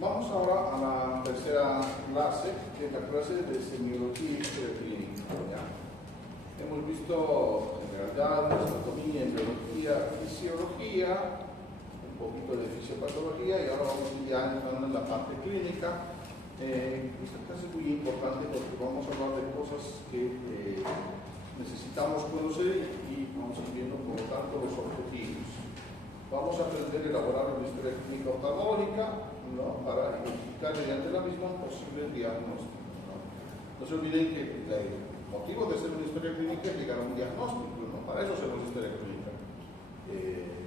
Vamos ahora a la tercera clase, que es la clase de semiología y historia clínica. ¿Ya? Hemos visto en realidad anatomía, embriología, fisiología, un poquito de fisiopatología, y ahora vamos ya entrando en la parte clínica. Esta clase es muy importante porque vamos a hablar de cosas que necesitamos conocer y vamos a ir viendo, por lo tanto, los objetivos. Vamos a aprender a elaborar una historia clínica oftalmológica, ¿no?, para identificar mediante la misma un posible diagnóstico. No se olviden que el motivo de hacer una historia clínica es llegar a un diagnóstico, ¿no? Para eso hacemos historia clínica.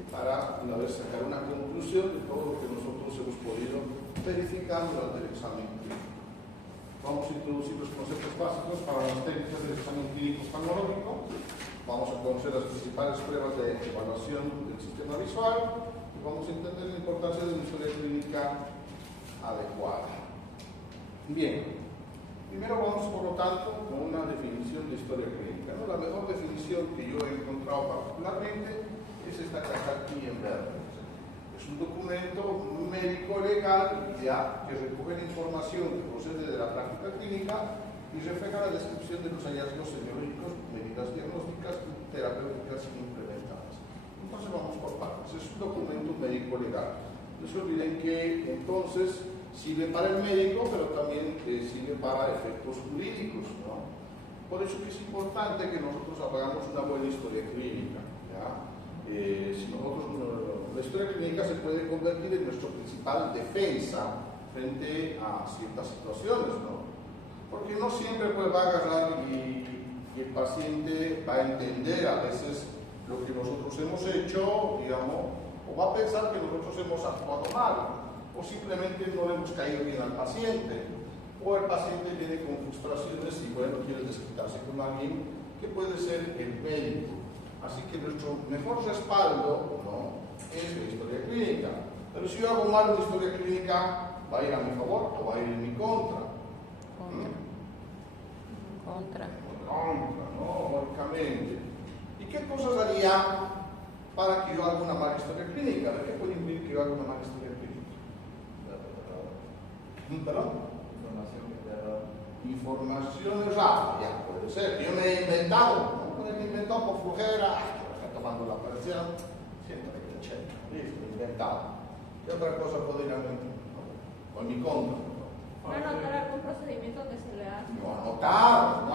Para una vez sacar una conclusión de todo lo que nosotros hemos podido verificar durante el examen clínico. Vamos a introducir los conceptos básicos para las técnicas del examen clínico oftalmológico. Vamos a conocer las principales pruebas de evaluación del sistema visual y vamos a entender la importancia de una historia clínica adecuada. Bien, primero vamos, por lo tanto, con una definición de historia clínica, ¿no? La mejor definición que yo he encontrado particularmente es esta que está aquí en verde. Es un documento médico-legal ya que recoge la información que procede de la práctica clínica y refleja la descripción de los hallazgos semiológicos, medidas diagnósticas y terapéuticas implementadas. Entonces vamos por partes. Es un documento médico-legal. No se olviden que entonces sirve para el médico, pero también sirve para efectos jurídicos, ¿no? Por eso que es importante que nosotros hagamos una buena historia clínica, ¿ya? Si nosotros, la historia clínica se puede convertir en nuestra principal defensa frente a ciertas situaciones, ¿no? Porque no siempre pues, va a agarrar y el paciente va a entender a veces lo que nosotros hemos hecho, digamos, o va a pensar que nosotros hemos actuado mal, o simplemente no le hemos caído bien al paciente, o el paciente viene con frustraciones y bueno, quiere desquitarse con alguien que puede ser el médico. Así que nuestro mejor respaldo, ¿no?, es la historia clínica. Pero si yo hago mal una historia clínica, ¿va a ir a mi favor o va a ir en mi contra? Contra, ¿no? Lógicamente. ¿Y qué cosas haría para que yo haga una mala historia clínica? ¿Qué puede impedir que yo haga una mala historia clínica? ¿Perdón? Información errada, ya puede ser. Que yo me he inventado, ¿no? Me he inventado por flojera, está tomando la presión, 180, listo, inventado. ¿Qué otra cosa podría mentir? O en mi contra. No anotar algún procedimiento que se le hace. No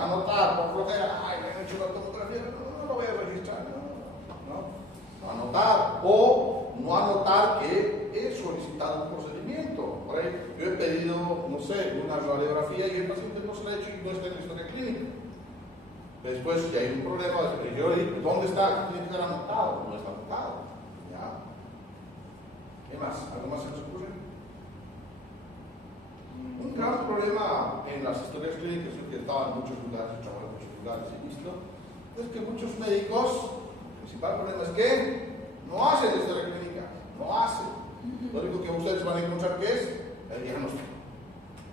anotar, por flojera, ay, me han hecho la tomografía, no lo voy a registrar, no anotar, o no anotar que he solicitado un procedimiento. Por ahí, yo he pedido, no sé, una radiografía y el paciente no se la ha hecho y no está en la historia clínica. Después, si hay un problema, yo digo, ¿dónde está? Tiene que estar anotado, no está anotado. ¿Ya? ¿Qué más? ¿Algo más se nos ocurre? Un gran problema en las historias clínicas que estaba en muchos lugares, trabajo en muchos lugares, he visto, es que muchos médicos, el principal problema es que no hacen la historia clínica, no hacen. Lo único que ustedes van a encontrar que es el diagnóstico,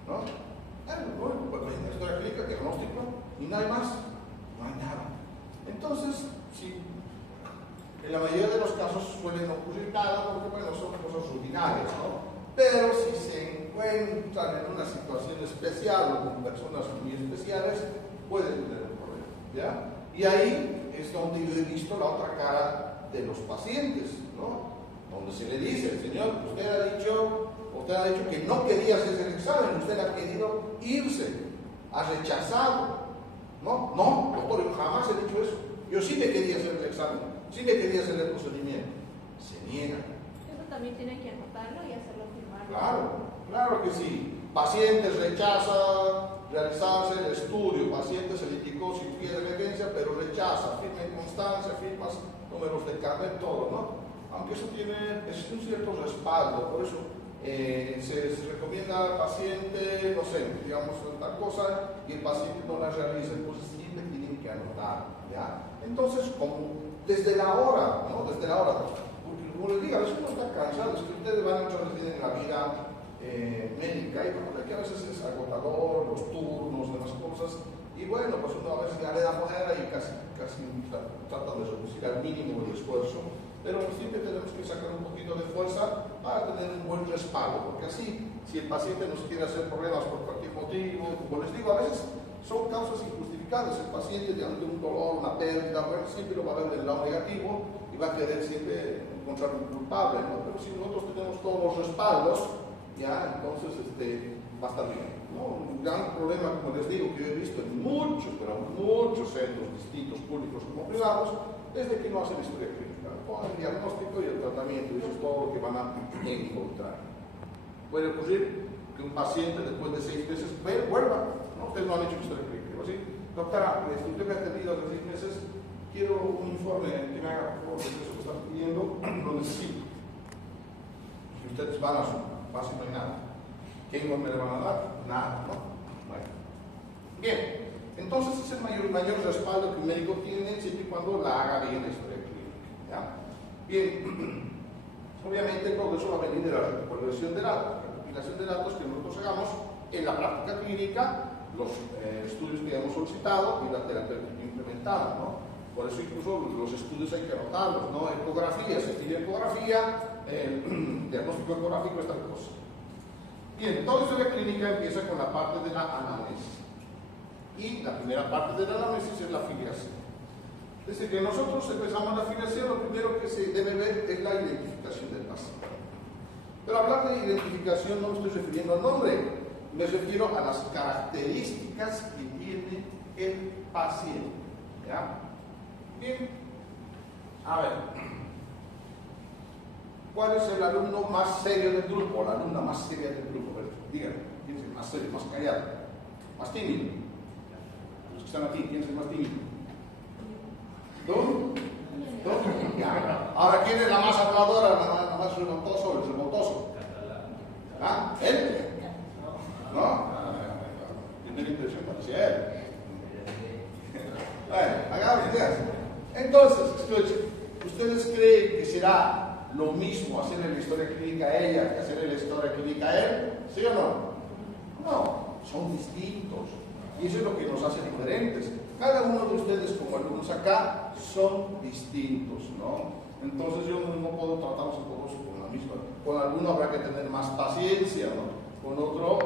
¿no? Lo único que en la historia clínica, diagnóstico, y no hay más, no hay nada. Entonces, sí, en la mayoría de los casos suelen ocurrir nada porque, bueno, son cosas rutinarias, ¿no? Pero si se encuentran en una situación especial o con personas muy especiales, pueden tener un problema, ¿ya? Y ahí es donde yo he visto la otra cara de los pacientes, ¿no? Donde se le dice, señor, usted ha dicho que no quería hacerse el examen, usted ha querido irse, ha rechazado. No, doctor, yo jamás he dicho eso. Yo sí me quería hacer el examen, sí me quería hacer el procedimiento. Se niega. Eso también tiene que anotarlo y hacerlo firmar. Claro que sí. Pacientes rechaza realizarse el estudio, paciente se le indicó cirugía de emergencia, pero rechaza, firma en constancia, firmas, números de carnet, todo, ¿no? Aunque eso tiene un cierto respaldo, por eso se recomienda al paciente, no sé, digamos tal cosa, y el paciente no la realiza, entonces siempre tienen que anotar, ¿ya? Entonces, como desde la hora, ¿no? Desde la hora, porque como les digo, a veces uno está cansado, es que ustedes van a entrar en la vida médica, y bueno, que a veces es agotador, los turnos, demás cosas, y bueno, pues uno a veces ya le da flojera y casi trata de reducir al mínimo el esfuerzo, pero siempre tenemos que sacar un poquito de fuerza para tener un buen respaldo, porque así, si el paciente nos quiere hacer problemas por cualquier motivo, como les digo, a veces son causas injustificadas. El paciente ante un dolor, una pérdida, bueno, siempre lo va a ver del lado negativo y va a querer siempre encontrar un culpable, ¿no? Pero si nosotros tenemos todos los respaldos, ya, entonces va a estar bien, ¿no? Un gran problema, como les digo, que yo he visto en muchos, pero muchos centros distintos, públicos como privados, es de que no hacen historia clínica. Con el diagnóstico y el tratamiento, y eso es todo lo que van a encontrar. Puede ocurrir que un paciente después de 6 meses vuelva, ¿no? Ustedes no han hecho historia clínica, ¿sí? Doctora, usted me ha atendido hace 6 meses, quiero un informe que me haga por favor de eso que están pidiendo, lo necesito. Y ustedes van a su base, no hay nada. ¿Qué informe le van a dar? Nada, ¿no? Bueno. Bien, entonces es el mayor respaldo que un médico tiene siempre y cuando la haga bien la historia clínica, ¿ya? Bien, obviamente todo eso va a venir de la recopilación de datos que nosotros hagamos en la práctica clínica, los estudios que hemos solicitado y la terapéutica implementada, ¿no? Por eso incluso los estudios hay que anotarlos, ¿no? Ecografía, se pide ecografía, diagnóstico ecográfico, esta cosa. Bien, toda historia clínica empieza con la parte de la anamnesis. Y la primera parte de la anamnesis es la filiación. Desde que nosotros empezamos la filiación, lo primero que se debe ver es la identificación del paciente. Pero hablar de identificación no me estoy refiriendo al nombre, me refiero a las características que tiene el paciente. ¿Ya? Bien. A ver. ¿Cuál es el alumno más serio del grupo? O la alumna más seria del grupo. Díganme, ¿quién es el más serio, más callado, más tímido? Los que están aquí, ¿quién es el más tímido? ¿Tú? ¿Tú? Ahora, ¿quién es la más habladora, la más revoltoso, el revoltoso? ¿Ah? ¿Él? ¿No? Primera impresión parecía él. Bueno, hagamos ideas. Entonces, ¿ustedes creen que será lo mismo hacerle la historia clínica a ella que hacerle la historia clínica a él? ¿Sí o no? No, son distintos. Y eso es lo que nos hace diferentes. Cada uno de ustedes como alumnos acá son distintos, ¿no? Entonces yo no puedo tratarlos a todos con la misma. Con alguno habrá que tener más paciencia, ¿no? Con otro,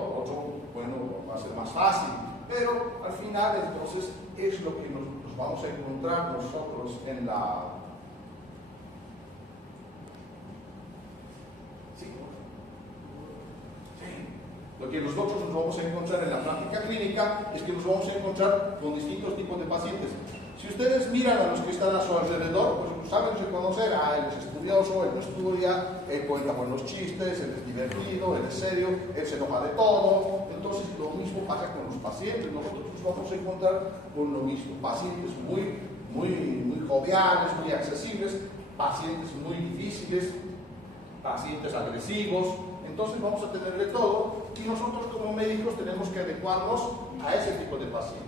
bueno, va a ser más fácil. Pero al final, entonces, es lo que nos vamos a encontrar nosotros en la... Lo que nosotros nos vamos a encontrar en la práctica clínica es que nos vamos a encontrar con distintos tipos de pacientes. Si ustedes miran a los que están a su alrededor, pues saben reconocer, él es estudioso, él no estudia, él cuenta buenos chistes, él es divertido, él es serio, él se enoja de todo. Entonces lo mismo pasa con los pacientes. Nosotros nos vamos a encontrar con lo mismo. Pacientes muy joviales, muy accesibles, pacientes muy difíciles, pacientes agresivos. Entonces vamos a tener de todo y nosotros como médicos tenemos que adecuarnos a ese tipo de pacientes.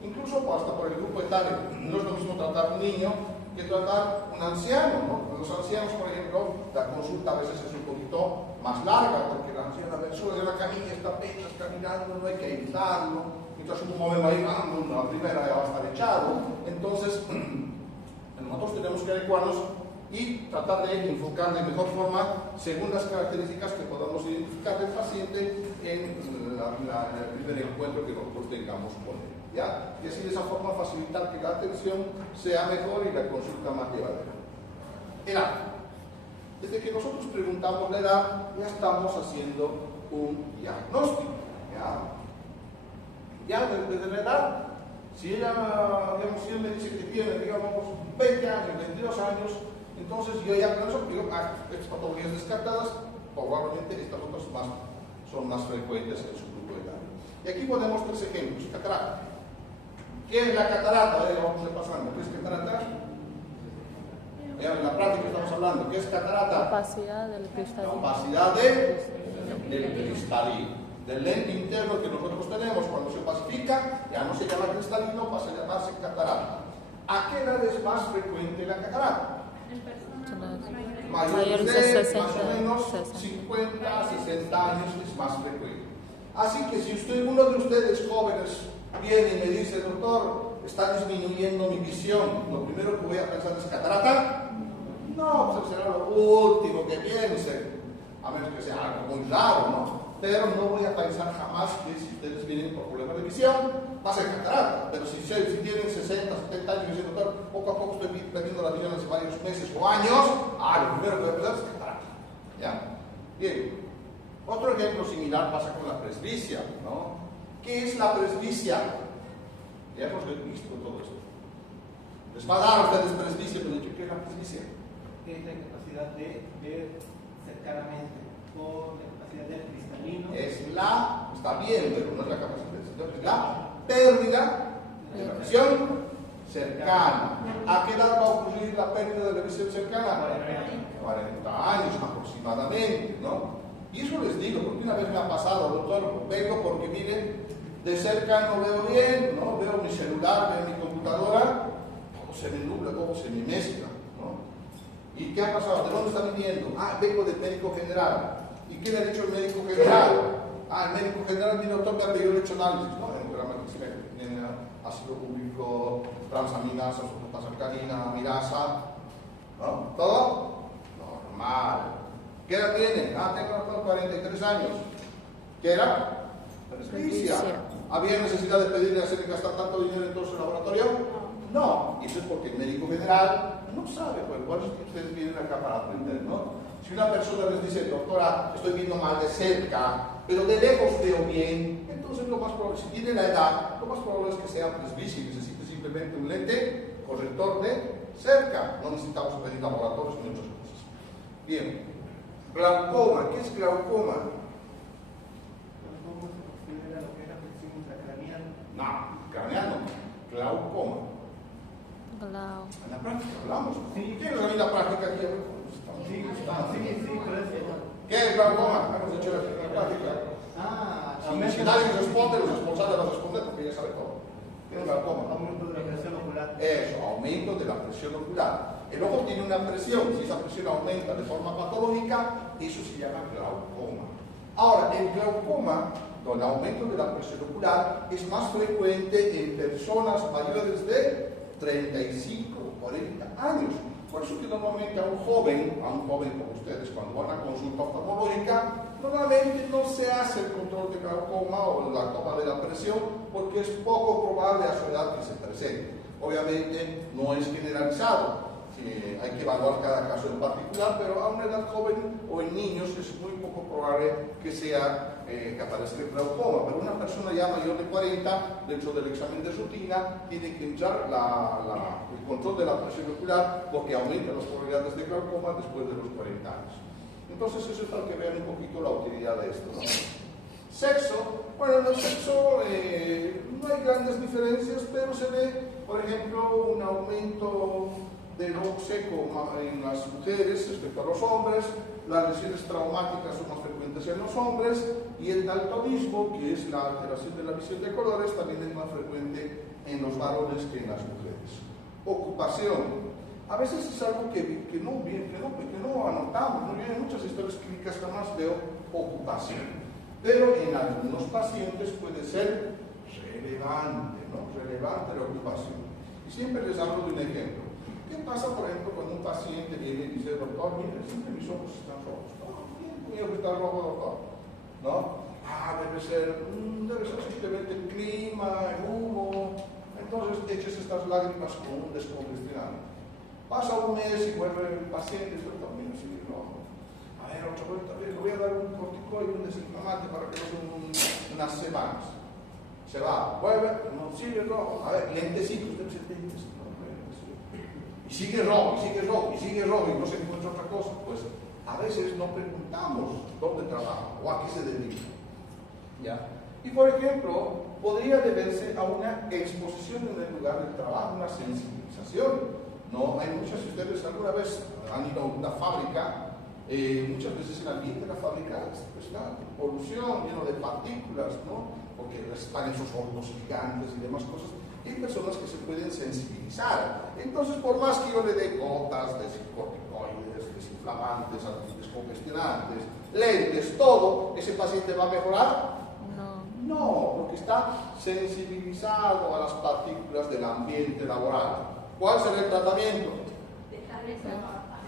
Incluso hasta por el grupo etario. No es lo mismo tratar un niño que tratar un anciano, ¿no? Los ancianos, por ejemplo, la consulta a veces es un poquito más larga porque el anciano sube de la camilla, está apenas caminando, no hay que ayudarlo. Mientras uno mueve ahí, la primera ya va a estar echado. Entonces, nosotros tenemos que adecuarnos y tratar de enfocar de mejor forma según las características que podamos identificar del paciente en el primer encuentro que nosotros tengamos con él, ¿ya? Y así de esa forma facilitar que la atención sea mejor y la consulta más llevadera. Edad. Desde que nosotros preguntamos la edad, ya estamos haciendo un diagnóstico, ya desde la edad, si ella, digamos, si él me dice que tiene, digamos, 20 años, 22 años, entonces yo ya con eso digo, estas patologías descartadas, probablemente estas otras son más frecuentes en su grupo de edad. Y aquí ponemos 3 ejemplos. Catarata. ¿Qué es la catarata? Vamos repasando. ¿Qué es catarata? En la práctica estamos hablando. ¿Qué es catarata? Capacidad del cristalino. Capacidad del cristalino. Del lente interno que nosotros tenemos cuando se opacifica, ya no se llama cristalino, pasa a llamarse catarata. ¿A qué edad es más frecuente la catarata? Mayores de 60, más o menos 50, 60 años es más frecuente. Así que si uno de ustedes jóvenes viene y me dice, doctor, está disminuyendo mi visión, lo primero que voy a pensar es catarata. No, pues será lo último que piense. a menos que sea algo muy raro, ¿no? Pero no voy a pensar jamás que si ustedes vienen por problemas de visión, va a ser catarata. Pero si tienen 60, 70 años y dicen, doctor, poco a poco estoy perdiendo la visión hace varios meses o años, lo primero que voy a pensar es catarata. ¿Ya? Bien. Otro ejemplo similar pasa con la presbicia, ¿no? ¿Qué es la presbicia? Ya hemos visto todo esto. Les va a dar a ustedes presbicia, pero yo ¿qué es la presbicia? Es la incapacidad de ver cercanamente o la capacidad del cristalino. Está bien, pero no es la capacidad de ver, es la pérdida de la visión cercana. ¿A qué edad va a ocurrir la pérdida de la visión cercana? 40 años aproximadamente, ¿no? Y eso les digo, porque una vez me ha pasado, doctor, vengo porque miren, de cerca no veo bien, ¿no? Veo mi celular, veo mi computadora, todo se me nubla, todo se me mezcla, ¿no? ¿Y qué ha pasado? ¿De dónde está viniendo? Vengo del médico general. ¿Y qué le ha dicho el médico general? El médico general, mi doctor, me ha pedido el hecho análisis. No, en un programa que tiene ácido úrico, transaminasa, sotopasacarina, mirasa, ¿no? ¿Todo? Normal. ¿Qué edad tiene? Tengo 43 años. ¿Qué era? Presbicia. ¿Había necesidad de pedirle hacerle gastar tanto dinero en todo su laboratorio? No. Y eso es porque el médico general no sabe, pues, por eso que ustedes vienen acá para aprender, ¿no? Si una persona les dice, doctora, estoy viendo mal de cerca, pero de lejos veo bien, entonces lo más probable, si tiene la edad, lo más probable es que sea presbicia y necesite simplemente un lente corrector de cerca. No necesitamos pedir laboratorios ni muchas cosas. Bien. Glaucoma. ¿Qué es glaucoma? Glaucoma se considera lo que es la presión intracraneal. No, craneal no. Glaucoma. En la práctica hablamos. Sí. ¿Quién nos la práctica aquí? Sí, por eso. ¿Qué es glaucoma? Hemos dicho la práctica. Si nadie nos responde, los responsables nos responden porque ya sabe todo. ¿Qué es glaucoma? Aumento de la presión ocular. Eso, aumento de la presión ocular. El ojo tiene una presión, si esa presión aumenta de forma patológica, eso se llama glaucoma. Ahora, el glaucoma, con el aumento de la presión ocular, es más frecuente en personas mayores de 35 o 40 años. Por eso que normalmente a un joven como ustedes, cuando van a consulta oftalmológica, normalmente no se hace el control de glaucoma o la toma de la presión, porque es poco probable a su edad que se presente. Obviamente no es generalizado. Hay que evaluar cada caso en particular, pero a una edad joven o en niños es muy poco probable que aparezca el glaucoma. Pero una persona ya mayor de 40, dentro del examen de rutina, tiene que entrar el control de la presión ocular porque aumenta las probabilidades de glaucoma después de los 40 años. Entonces eso es para que vean un poquito la utilidad de esto, ¿no? Sexo. Bueno, en el sexo no hay grandes diferencias, pero se ve, por ejemplo, un aumento del ojo seco en las mujeres respecto a los hombres, las lesiones traumáticas son más frecuentes en los hombres y el daltonismo, que es la alteración de la visión de colores, también es más frecuente en los varones que en las mujeres. Ocupación. A veces es algo que no anotamos, no vienen muchas historias clínicas, jamás veo ocupación. Pero en algunos pacientes puede ser relevante, ¿no? Relevante la ocupación. Y siempre les hablo de un ejemplo. ¿Qué pasa, por ejemplo, cuando un paciente viene y dice, doctor, mire, siempre mis ojos están rojos? ¿Quién tenía que estar rojo, doctor? ¿No? Debe ser simplemente el clima, el humo. Entonces eches estas lágrimas con un descongestionante. Pasa un mes y vuelve el paciente y dice, doctor, mire, sigue rojo. A ver, otra vuelta, le voy a dar un corticoide, un desinflamante para que no sea unas semanas. Se va, vuelve, no sigue rojo. A ver, lentecito, usted se tiene que y sigue rojo, y sigue rojo, y sigue rojo, y no se encuentra otra cosa. Pues a veces no preguntamos dónde trabaja o a qué se dedica. ¿Ya? Y por ejemplo, podría deberse a una exposición en el lugar del trabajo, una sensibilización. No, hay muchas, ustedes alguna vez han ido a una fábrica, muchas veces el ambiente de la fábrica es una polución, lleno de partículas, ¿no? Porque están esos hornos gigantes y demás cosas. Hay personas que se pueden sensibilizar. Entonces, por más que yo le dé gotas de corticoides, desinflamantes, descongestionantes, lentes, todo, ¿ese paciente va a mejorar? No, porque está sensibilizado a las partículas del ambiente laboral. ¿Cuál será el tratamiento? Dejarle trabajar.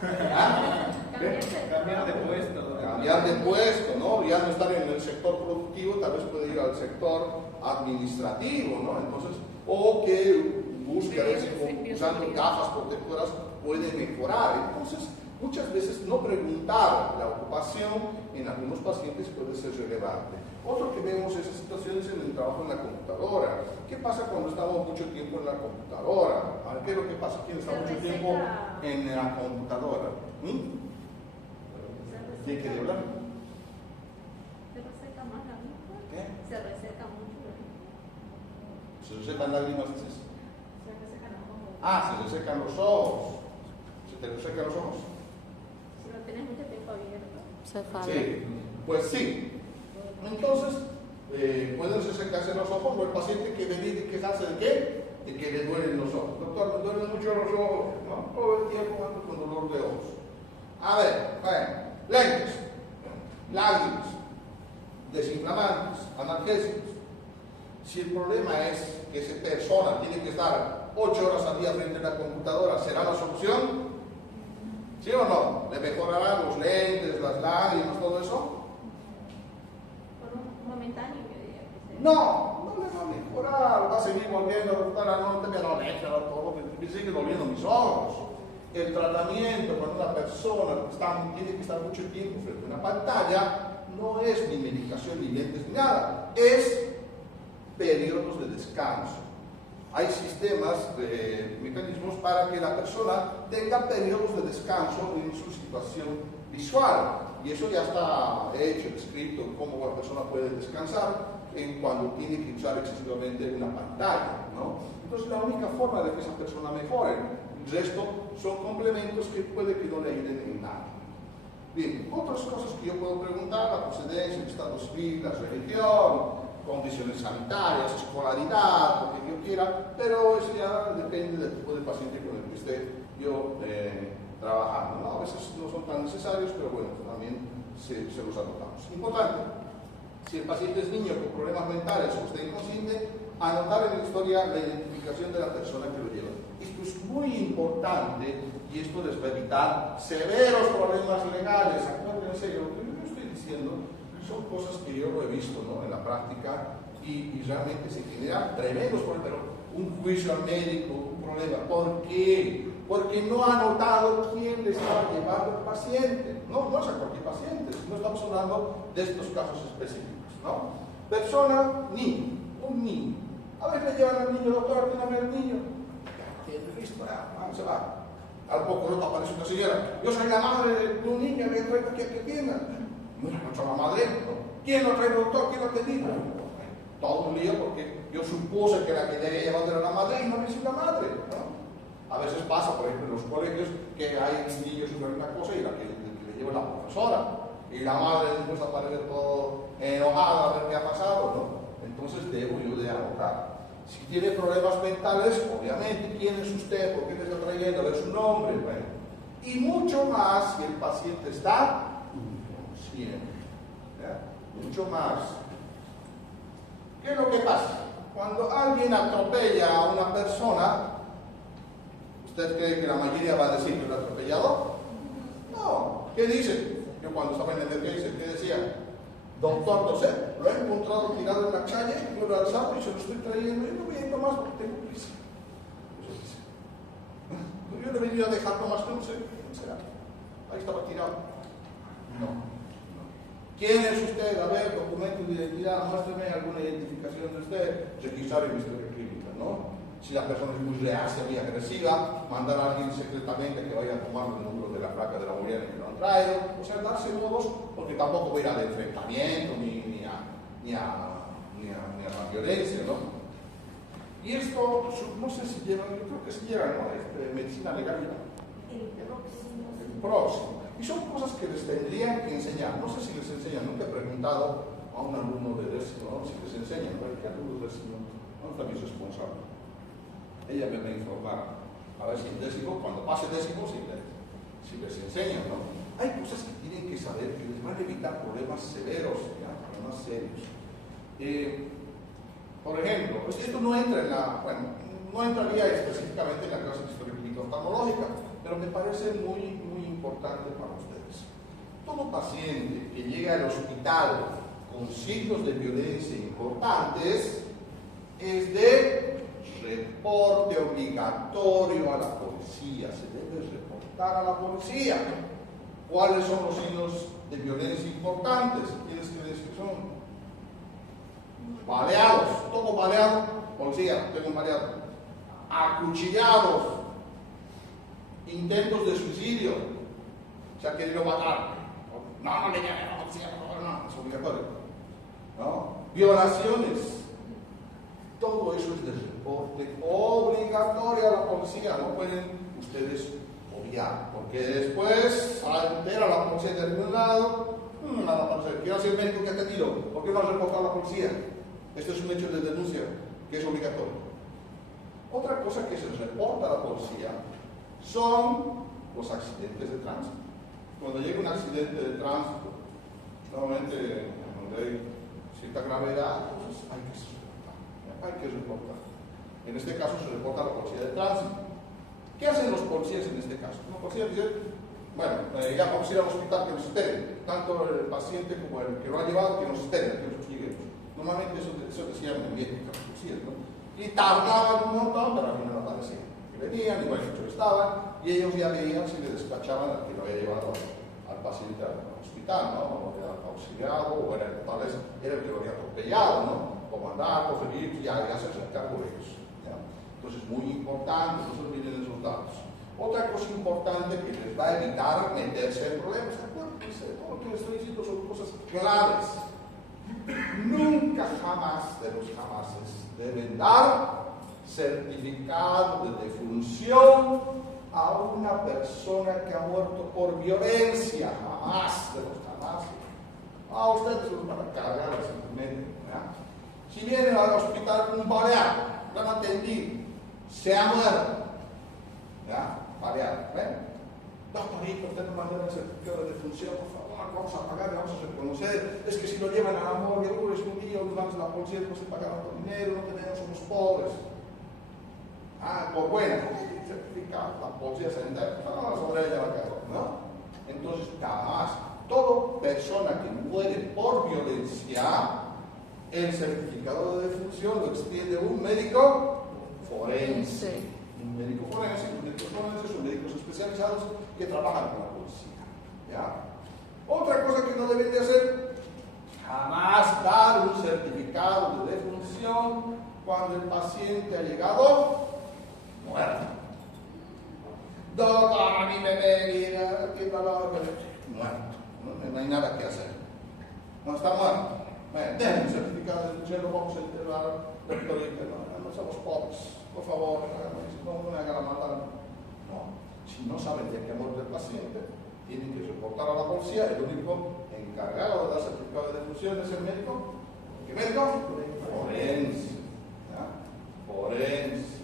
Cambiar de puesto, ¿no? Cambiar de puesto, ¿no? Ya no estar en el sector productivo, tal vez puede ir al sector administrativo, ¿no? Entonces, o que busque a ver si usando gafas protectoras puede mejorar. Entonces, muchas veces no preguntar la ocupación en algunos pacientes puede ser relevante. Otro que vemos es situaciones en el trabajo en la computadora. ¿Qué pasa cuando estamos mucho tiempo en la computadora? A ver, ¿qué es lo que pasa? ¿Quién está mucho tiempo en la computadora? ¿De qué hablar? Se reseca más la vista. ¿Qué? Se reseca mucho la vista. ¿Se resecan lágrimas? ¿Dices? Se resecan los ojos. Ah, se resecan los ojos. ¿Se te resecan los ojos? Si lo tienes mucho tiempo abierto. Se falla. Sí, pues sí. Entonces, pueden resecarse los ojos o el paciente que venía de quejarse de qué? De que le duelen los ojos. Doctor, me duelen mucho los ojos, ¿no? Todo el tiempo ando con dolor de ojos. A ver, bueno, lentes, lágrimas, desinflamantes, analgésicos. Si el problema es que esa persona tiene que estar 8 horas al día frente a la computadora, ¿será la solución? ¿Sí o no? ¿Le mejorarán los lentes, las lágrimas, todo eso? Por un momentáneo, yo diría que No, no le va a mejorar, va a seguir volviendo a doctora, no te me lo deja, todo, me sigue doliendo mis ojos. El tratamiento cuando una persona tiene que estar mucho tiempo frente a una pantalla no es ni medicación ni lentes ni nada, es periodos de descanso. Hay sistemas, mecanismos para que la persona tenga periodos de descanso en su situación visual. Y eso ya está hecho, escrito, cómo la persona puede descansar cuando tiene que usar excesivamente una pantalla, ¿no? Entonces la única forma de que esa persona mejore, el resto son complementos que puede que no le ayuden en nada. Bien, otras cosas que yo puedo preguntar, la procedencia, el estado civil, la religión, condiciones sanitarias, escolaridad, lo que yo quiera, pero eso ya depende del tipo de paciente con el que esté yo trabajando, ¿no? A veces no son tan necesarios, pero bueno, también se los anotamos. Importante, si el paciente es niño con problemas mentales o está inconsciente, anotar en la historia la identificación de la persona que lo lleva. Esto es muy importante y esto les va a evitar severos problemas legales. Acuérdense, lo que yo estoy diciendo son cosas que yo lo he visto, ¿no?, en la práctica y realmente se generan tremendos problemas, pero un juicio al médico, un problema. ¿Por qué? Porque no ha notado quién le estaba llevando al paciente. No es a cualquier paciente, no estamos hablando de estos casos específicos, ¿no? Persona, niño, un niño. A ver, le llevan al niño, doctor, tiene a ver al niño. Tiene listo, vamos, se va. Al poco rato aparece una señora. Yo soy la madre de un niño, me trae que atienda. No era la madre, ¿no? ¿Quién lo trae, doctor? ¿Quién lo atendió? Todo un lío porque yo supuse que la que debía llevar era la madre y no es la madre, ¿no? A veces pasa, por ejemplo, en los colegios que hay niños que hacen una cosa y la que le lleva la profesora. Y la madre después aparece todo enojada a ver qué ha pasado, ¿no? Entonces debo yo de anotar. Si tiene problemas mentales, obviamente, ¿quién es usted? ¿Por qué le está trayendo? A ver su nombre, bueno. Y mucho más si el paciente está inconsciente. Mucho más. ¿Qué es lo que pasa? Cuando alguien atropella a una persona, ¿usted cree que la mayoría va a decir que es el atropellador? No. ¿Qué dice? Yo cuando estaba en emergencia, ¿qué decía? Doctor, no sé, lo he encontrado tirado en la calle, yo lo he alzado y se lo estoy trayendo. Yo no voy a ir nomás porque tengo prisa. Yo le venía a dejar nomás, no sé, ¿quién será? Ahí estaba tirado. No. ¿Quién es usted? A ver, documento de identidad, muéstrame alguna identificación de usted, registrar en historia clínica, ¿no? Si la persona es muy reacia, muy agresiva, mandar a alguien secretamente que vaya a tomar el número de la placa de la guardia que lo han traído, o sea, darse modos, porque tampoco voy a ir al enfrentamiento ni a la violencia, ¿no? Y esto, no sé si llevan, yo creo que sí llevan, ¿no? Medicina legal. El próximo. El próximo. Y son cosas que les tendrían que enseñar. No sé si les enseñan, nunca he preguntado a un alumno de décimo, ¿no?, si les enseñan, pero ¿qué alumno de décimo? No está mi responsable. Ella me va a informar. A ver si en décimo, cuando pase décimo, si les enseñan, ¿no? Hay cosas que tienen que saber que les van a evitar problemas severos, ¿ya? Problemas serios. Por ejemplo, esto no entra en no entraría específicamente en la clase de historia clínica oftalmológica, pero me parece muy importante para ustedes. Todo paciente que llega al hospital con signos de violencia importantes es de reporte obligatorio a la policía. Se debe reportar a la policía. ¿Cuáles son los signos de violencia importantes? ¿Quiénes crees que son? Baleados, todo baleado, policía, tengo un baleado. Acuchillados, intentos de suicidio, se ha querido matar. No le llamen a la policía, no, es obligatorio. ¿No? Violaciones, todo eso es de reporte obligatorio a la policía, no pueden ustedes obviar, porque después se entera la policía de algún lado, nada para hacer. Quiero ser el médico que te tiro, ¿por qué no has reportado a la policía? Esto es un hecho de denuncia que es obligatorio. Otra cosa que se reporta a la policía son los accidentes de tránsito. Cuando llega un accidente de tránsito, normalmente donde hay cierta gravedad, entonces hay que reportar. En este caso se reporta a la policía de tránsito. ¿Qué hacen los policías en este caso? Los policías dicen, bueno, ya vamos a ir al hospital, que nos esperen, tanto el paciente como el que lo ha llevado, que nos esperen, que nosotros lleguemos. Normalmente eso decían en México, los policías, ¿no? Y tardaban un montón, pero al final aparecían. Y venían, y bueno, estaban, y ellos ya veían si le despachaban al que lo había llevado al paciente al hospital, ¿no? O lo había auxiliado, o era el que lo había atropellado, ¿no? Comandar, conferir, ya se acercan por ellos. ¿Ya? Entonces, muy importante, no se olviden esos datos. Otra cosa importante que les va a evitar meterse en problemas, acuérdense, todo lo que les estoy diciendo son cosas claves. Nunca jamás de los jamases deben dar certificado de defunción a una persona que ha muerto por violencia. Jamás de los jamases. A ustedes los van a cargar simplemente. Si vienen al hospital con un baleado, lo han atendido, se ha muerto. ¿Ya? Baleado. Doctorito, usted no manda el certificado de defunción, por favor, vamos a pagar, vamos a reconocer. Es que si lo llevan a la morgue, es un día, nos vamos a la policía, después se pagan otro dinero, no tenemos, somos pobres. Por bueno, certificado, la policía se entera, sobre ella la cagó, ¿no? Entonces, jamás, toda persona que muere por violencia, el certificado de defunción lo expide un médico forense. Un médico forense, los médicos forenses son médicos especializados que trabajan con la policía. ¿Ya? Otra cosa que no deben de hacer, jamás dar un certificado de defunción cuando el paciente ha llegado muerto. Doctor, a mí me venga, muerto. No hay nada que hacer. No está muerto. Den un certificado de defunción, lo vamos a enterrar. Doctor, no somos pobres. Por favor, no me hagan la maldad. No. Si no saben de qué ha muerto el paciente, tienen que reportar a la policía. El único encargado de dar certificado de defunción es el médico. ¿Qué médico? Forense. Forense.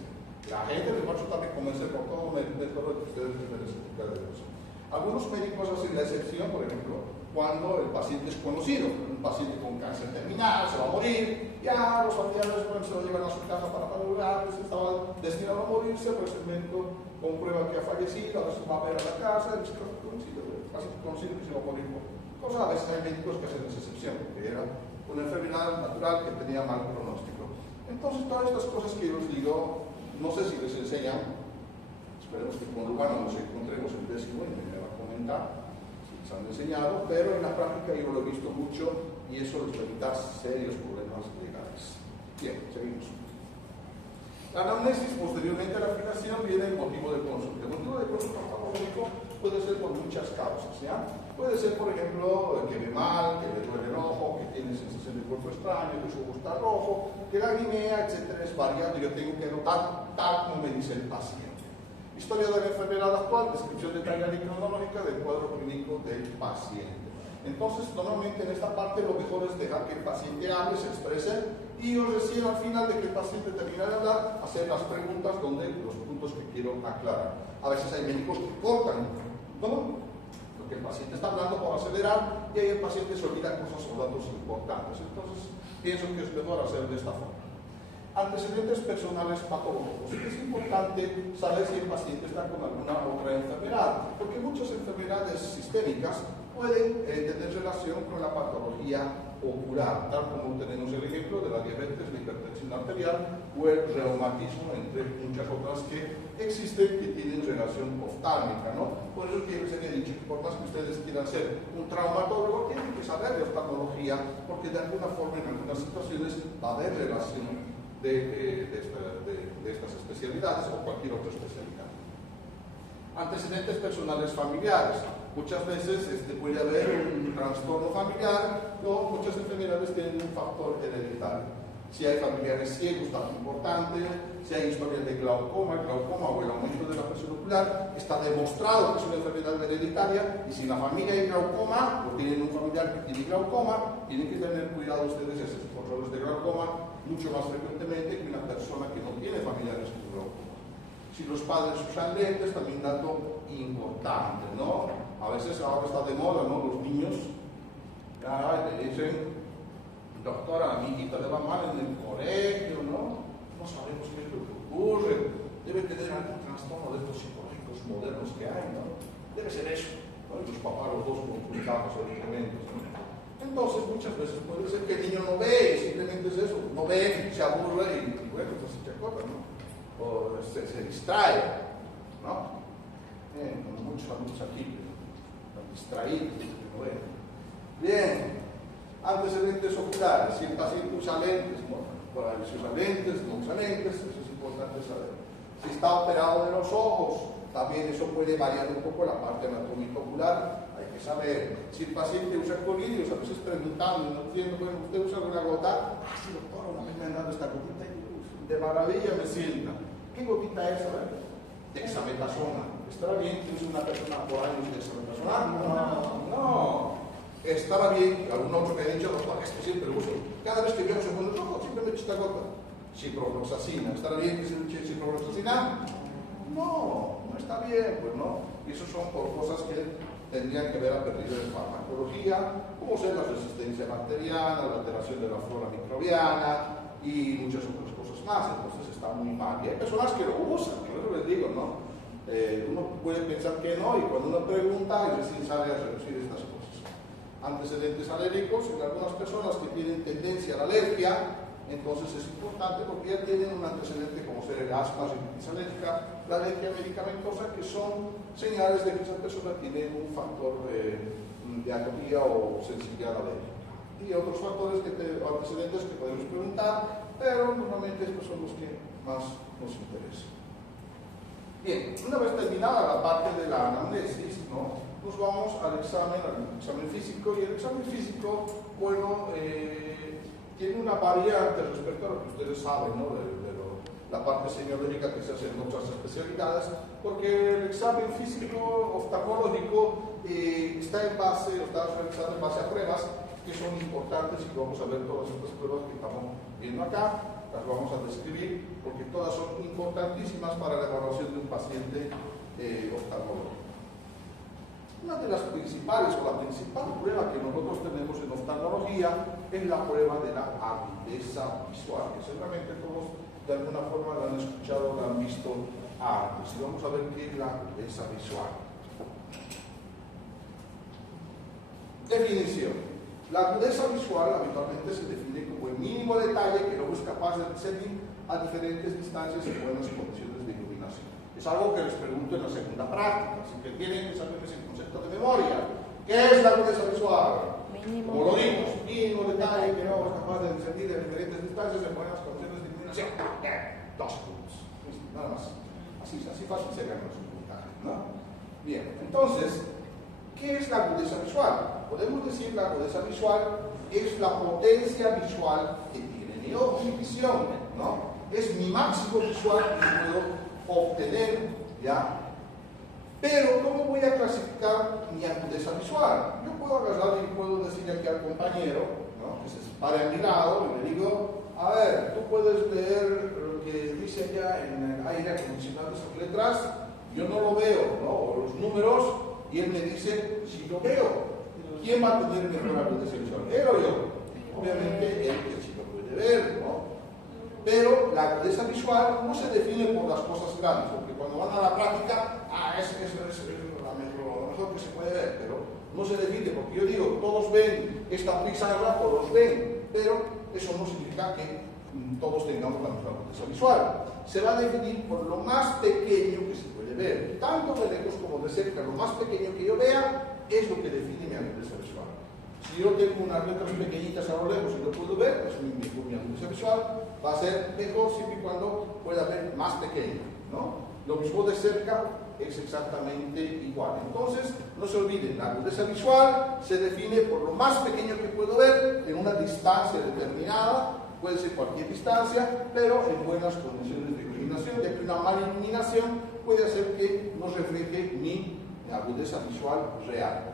La gente de hecho también convence por todo médico que ustedes tienen el certificado de defunción. Algunos médicos hacen la excepción, por ejemplo, cuando el paciente es conocido, un paciente con cáncer terminal, se va a morir, ya los familiares se lo llevan a su casa para valorar, pues estaba destinado a morirse, pues el médico comprueba que ha fallecido, ahora se va a ver a la casa, el paciente conocido que se va a morir. Cosa, a veces hay médicos que hacen esa excepción, porque era una enfermedad natural que tenía mal pronóstico. Entonces, todas estas cosas que yo os digo, no sé si les enseñan, esperemos que con Urbano nos encontremos el décimo y me va a comentar si les han enseñado, pero en la práctica yo lo he visto mucho y eso les va a evitar serios problemas legales. Bien, seguimos. La anamnesis posteriormente a la fijación viene el motivo de consulta. El motivo de consulta patológico puede ser por muchas causas, ¿ya? Puede ser, por ejemplo, que ve mal, que le duele el ojo, que tiene sensación de cuerpo extraño, que su ojo está rojo, que lagrimea, etc. Es variable, yo tengo que notar tal como me dice el paciente. Historia de la enfermedad actual, descripción detallada y cronológica del cuadro clínico del paciente. Entonces, normalmente en esta parte lo mejor es dejar que el paciente hable, se exprese, y yo recién al final de que el paciente termine de hablar, hacer las preguntas donde los puntos que quiero aclarar. A veces hay médicos que cortan, ¿no? Porque el paciente está hablando por acelerar y ahí el paciente se olvida cosas o datos importantes. Entonces, pienso que es mejor hacer de esta forma. Antecedentes personales patológicos. Es importante saber si el paciente está con alguna otra enfermedad, porque muchas enfermedades sistémicas pueden tener relación con la patología ocular, tal como tenemos el ejemplo de la diabetes, la hipertensión arterial o el reumatismo, entre muchas otras que existen que tienen relación oftálmica, ¿no? Por eso que les he dicho que por más que ustedes quieran ser un traumatólogo, tienen que saber de oftalmología, porque de alguna forma en algunas situaciones va a haber relación de estas especialidades o cualquier otra especialidad. Antecedentes personales familiares. Muchas veces puede haber un trastorno familiar o muchas enfermedades tienen un factor hereditario. Si hay familiares ciegos, también importante. Si hay historias de glaucoma, el glaucoma o el aumento de la presión ocular, está demostrado que es una enfermedad hereditaria. Y si en la familia hay glaucoma o tienen un familiar que tiene glaucoma, tienen que tener cuidado ustedes de hacer controles de glaucoma mucho más frecuentemente que una persona que no tiene familiares con glaucoma. Si los padres usan lentes, también dato importante, ¿no? A veces ahora está de moda, ¿no? Los niños le dicen, doctora, a mi hijita le va mal en el colegio, ¿no? No sabemos qué es lo que ocurre. Debe tener algún trastorno de estos psicológicos modernos que hay, ¿no? Debe ser eso, ¿no? Y los papás, los dos consultados o elementos, ¿no? Entonces, muchas veces puede ser que el niño no ve, simplemente es eso, no ve, se aburre y bueno, pues se chacota, ¿no? O se distrae, ¿no? Con muchos adultos aquí, están distraídos, ¿no? Bueno. Bien, antecedentes oculares, si el paciente usa lentes, ¿no? Si usa lentes, no usa lentes, eso es importante saber. Si está operado de los ojos, también eso puede variar un poco la parte anatómica ocular. Hay que saber si el paciente usa colirios, a veces preguntando y no diciendo, bueno, ¿usted usa alguna gota? Ah, sí, doctor, una vez me han dado esta gotita y de maravilla me sienta. ¿Qué gotita es? A ver, dexametasona. ¿Estará bien que use una persona por años dexametasona? No. Estará bien, algún otro que haya dicho, doctor, esto siempre lo uso. Cada vez que veo se pone rojo, siempre me echo esta gota. Ciprofloxacina. ¿Estará bien que se eche ciprofloxacina? No, no está bien, pues no. Y eso son por cosas que tendrían que ver a perdido en farmacología, como ser la resistencia bacteriana, la alteración de la flora microbiana y muchas otras cosas más. Entonces está muy mal. Y hay personas que lo usan, por eso les digo, ¿no? Uno puede pensar que no, y cuando uno pregunta, recién sale a reducir estas cosas. Antecedentes alérgicos, en algunas personas que tienen tendencia a la alergia, entonces es importante porque ya tienen un antecedente como ser el asma, la rinitis alérgica, la alergia medicamentosa, que son señales de que esa persona tiene un factor de atopía o sensibilidad alérgica. Y otros factores, antecedentes que podemos preguntar, pero normalmente estos son los que más nos interesan. Bien, una vez terminada la parte de la anamnesis, ¿no? Nos vamos al examen físico, y el examen físico, bueno, tiene una variante respecto a lo que ustedes saben, ¿no? de la parte semiológica que se hace en otras especialidades, porque el examen físico oftalmológico está realizado en base a pruebas que son importantes, y vamos a ver todas estas pruebas que estamos viendo acá, las vamos a describir porque todas son importantísimas para la evaluación de un paciente oftalmológico. Una de las principales, o la principal prueba que nosotros tenemos en oftalmología es la prueba de la agudeza visual, que seguramente todos de alguna forma la han escuchado, la han visto antes. Y vamos a ver qué es la agudeza visual. Definición. La agudeza visual habitualmente se define como el mínimo detalle que luego es capaz de discernir a diferentes distancias en buenas condiciones de iluminación. Es algo que les pregunto en la segunda práctica, así que tienen que saber ese concepto de memoria. ¿Qué es la agudeza visual? Mínimo. Como lo dimos, mínimo detalle que luego es capaz de discernir a diferentes distancias en buenas condiciones de iluminación. 2 puntos. Nada más. Así fácil se ganan los puntajes, ¿no? Bien, entonces, ¿qué es la agudeza visual? Podemos decir la agudeza visual es la potencia visual que tiene mi ojo, mi visión, ¿no? Es mi máximo visual que puedo obtener, ¿ya? Pero, ¿cómo voy a clasificar mi agudeza visual? Yo puedo agarrar y puedo decirle aquí al compañero, ¿no? Que se pare a mi lado y le digo, a ver, tú puedes leer lo que dice allá en el aire acondicionado, esas letras, yo no lo veo, ¿no? O los números, y él me dice, si lo veo. ¿Quién va a tener mejor agudeza visual? ¿Él o yo? Obviamente él que sí lo puede ver, ¿no? pero la agudeza visual no se define por las cosas grandes, porque cuando van a la práctica, es lo mejor que se puede ver, pero no se define, porque yo digo, todos ven esta pizarra, todos ven, pero eso no significa que todos tengamos la misma agudeza visual. Se va a definir por lo más pequeño que se puede ver, tanto de lejos como de cerca. Lo más pequeño que yo vea es lo que define mi agudeza visual. Si yo tengo unas letras pequeñitas a lo lejos y no puedo ver, pues mi agudeza visual va a ser mejor siempre y cuando pueda ver más pequeño, ¿no? Lo mismo de cerca es exactamente igual. Entonces, no se olviden, la agudeza visual se define por lo más pequeño que puedo ver en una distancia determinada. Puede ser cualquier distancia, pero en buenas condiciones de iluminación, ya que una mala iluminación puede hacer que no refleje mi agudeza visual real.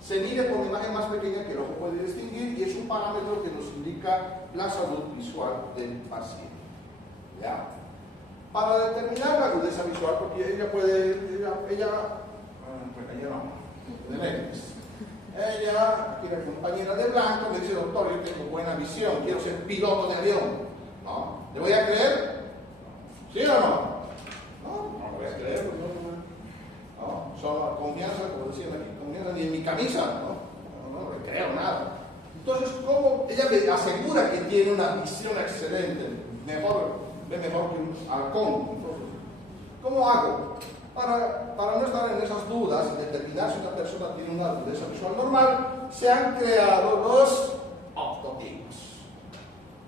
Se mide por una imagen más pequeña que el ojo puede distinguir y es un parámetro que nos indica la salud visual del paciente. ¿Ya? Para determinar la agudeza visual, porque ella aquí la compañera de blanco me dice, doctor, yo tengo buena visión, quiero ser piloto de avión. ¿No? ¿Le voy a creer? ¿Sí o no? No lo voy a creer. No, solo confianza, como decían aquí, confianza ni en mi camisa. No le creo nada. Entonces, ¿cómo? Ella me asegura que tiene una visión excelente, ve mejor que un halcón. Entonces, ¿cómo hago? Para no estar en esas dudas y determinar si una persona tiene una agudeza visual normal, se han creado los optotipos.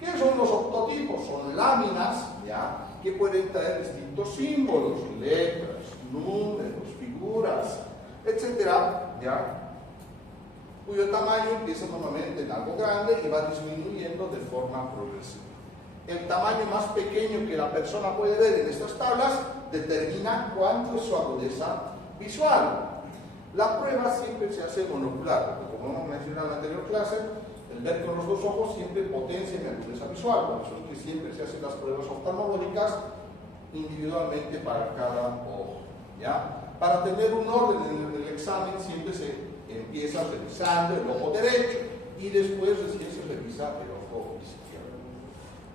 ¿Qué son los optotipos? Son láminas, ¿ya?, que pueden traer distintos símbolos, letras, números, figuras, etcétera, ¿ya?, cuyo tamaño empieza normalmente en algo grande y va disminuyendo de forma progresiva. El tamaño más pequeño que la persona puede ver en estas tablas determina cuánto es su agudeza visual. La prueba siempre se hace monocular, porque como hemos mencionado en la anterior clase, el ver con los dos ojos siempre potencia mi agudeza visual, por eso es que siempre se hacen las pruebas oftalmológicas individualmente para cada ojo, ¿ya? Para tener un orden en el examen siempre se empieza revisando el ojo derecho y después recién se revisa el ojo izquierdo.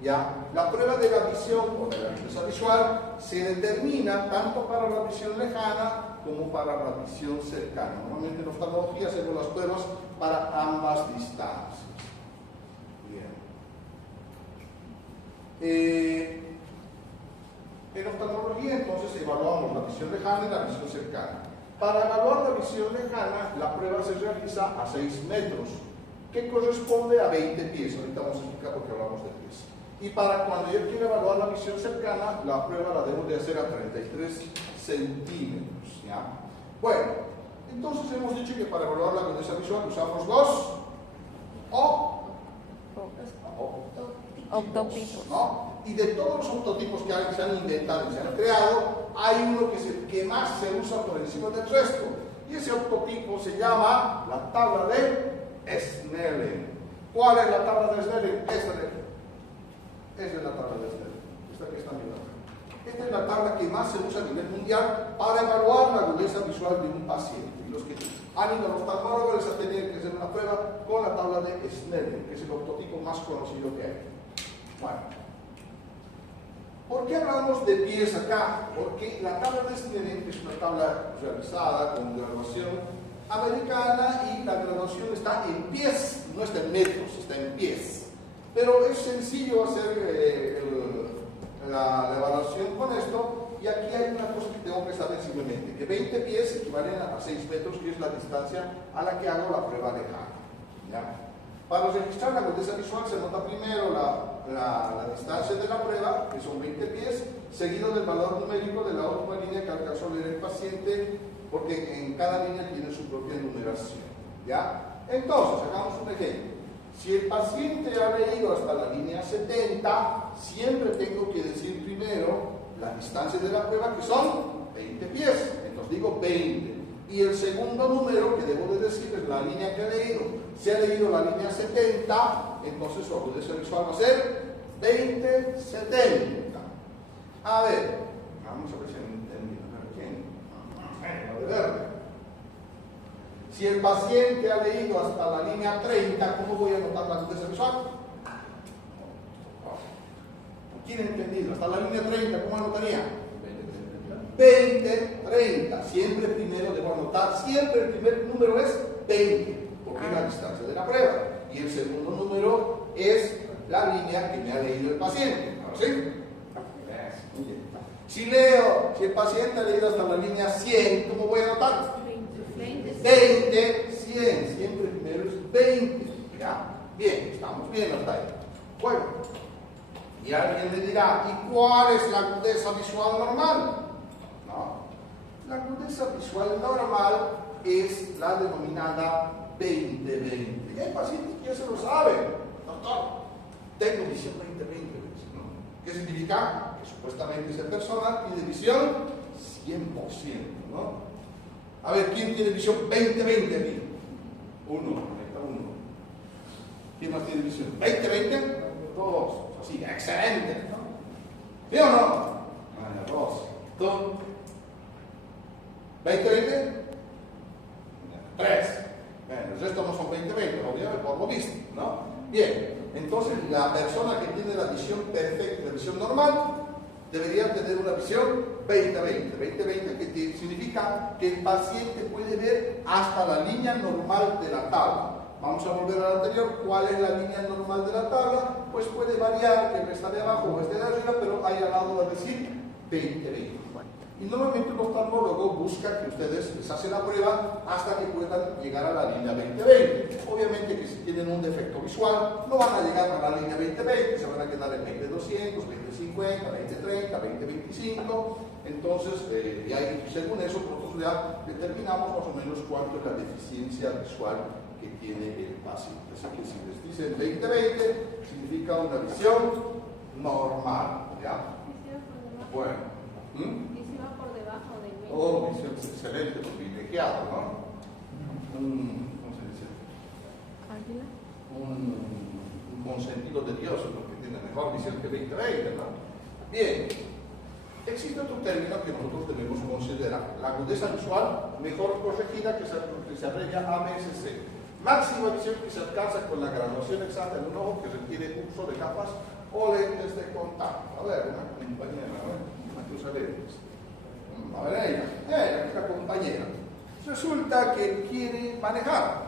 ¿Ya? La prueba de la visión o de la agudeza visual se determina tanto para la visión lejana como para la visión cercana. Normalmente en oftalmología hacemos las pruebas para ambas distancias. Bien. En oftalmología entonces evaluamos la visión lejana y la visión cercana. Para evaluar la visión lejana, la prueba se realiza a 6 metros, que corresponde a 20 pies. Ahorita vamos a explicar por qué hablamos de pies. Y para cuando yo quiero evaluar la visión cercana, la prueba la debo de hacer a 33 centímetros. ¿Ya? Bueno, entonces hemos dicho que para evaluar la agudeza visual usamos los octotipos, ¿no? Y de todos los octotipos que se han inventado y se han creado, hay uno que más se usa por encima del resto. Y ese octotipo se llama la tabla de Snellen. ¿Cuál es la tabla de Snellen? Esta es la tabla de Snellen. Esta que está mirando. Esta es la tabla que más se usa a nivel mundial para evaluar la agudeza visual de un paciente. Y los que han ido a los oftalmólogos les han tenido que hacer una prueba con la tabla de Snellen, que es el octotipo más conocido que hay. Bueno, ¿por qué hablamos de pies acá? Porque la tabla de Snellen es una tabla realizada con graduación americana y la graduación está en pies, no está en metros, está en pies. Pero es sencillo hacer la evaluación con esto, y aquí hay una cosa que tengo que saber simplemente, que 20 pies equivalen a 6 metros, que es la distancia a la que hago la prueba lejana. ¿Ya? Para registrar la agudeza visual se nota primero la distancia de la prueba, que son 20 pies, seguido del valor numérico de la última línea que alcanzó a leer el paciente, porque en cada línea tiene su propia numeración. ¿Ya? Entonces, hagamos un ejemplo. Si el paciente ha leído hasta la línea 70, siempre tengo que decir primero la distancia de la prueba, que son 20 pies. Entonces digo 20. Y el segundo número que debo de decir es la línea que ha leído. Si ha leído la línea 70, entonces su agudeza visual va a ser 20/70. A ver, vamos a ver si han entendido. A ver. Si el paciente ha leído hasta la línea 30, ¿cómo voy a anotar la agudeza visual? ¿Quién ha entendido? Hasta la línea 30, ¿cómo anotaría? 20, 30. Siempre primero debo anotar, siempre el primer número es 20, porque es la distancia de la prueba. Y el segundo número es la línea que me ha leído el paciente. ¿Ahora sí? Muy bien. Si el paciente ha leído hasta la línea 100, ¿cómo voy a anotar? 20, 100. Siempre primero es 20. ¿Ya? Bien, estamos bien hasta ahí. Bueno, y alguien le dirá, ¿y cuál es la agudeza visual normal? No, la agudeza visual normal es la denominada 20-20. Y hay pacientes que ya se lo saben. Doctor, tengo visión 20-20. ¿No? ¿Qué significa? Que supuestamente esa persona tiene visión 100%. ¿No? A ver, ¿quién tiene visión 20-20 aquí? Uno. ¿Quién más tiene visión? ¿20-20? Dos. Así, excelente. ¿Sí o no? Dos. ¿Tú? ¿20-20? Tres. Bueno, el resto no son 20-20, obviamente, por lo visto, ¿no? Bien, entonces la persona que tiene la visión perfecta, la visión normal, debería tener una visión 20-20. 20-20 que significa que el paciente puede ver hasta la línea normal de la tabla. Vamos a volver al anterior. ¿Cuál es la línea normal de la tabla? Pues puede variar, que está de abajo o esté de arriba, pero ahí al lado va a decir 20-20. Y normalmente el oftalmólogo busca que ustedes les hacen la prueba hasta que puedan llegar a la línea 20-20. Obviamente que si tienen un defecto visual, no van a llegar a la línea 20-20, se van a quedar en 20-200, 20-50, 20-30, 20-25. Entonces, y ahí, según eso, nosotros ya determinamos más o menos cuánto es la deficiencia visual que tiene el paciente. Así que si les dicen 20-20, significa una visión normal. ¿Ya? Bueno. Visión por debajo de 20. Oh, visión excelente, privilegiado, ¿no? ¿Cómo se dice? ¿Águila? Un consentido de Dios, porque tiene mejor visión que 20-20, ¿no? Bien. Existe otro término que nosotros debemos considerar, la agudeza visual mejor corregida, que se abrevia AMSC. Máxima visión que se alcanza con la graduación exacta en un ojo que requiere uso de gafas o lentes de contacto. A ver, una compañera, una cruz de lentes. A ver, ella, una compañera. Resulta que él quiere manejar,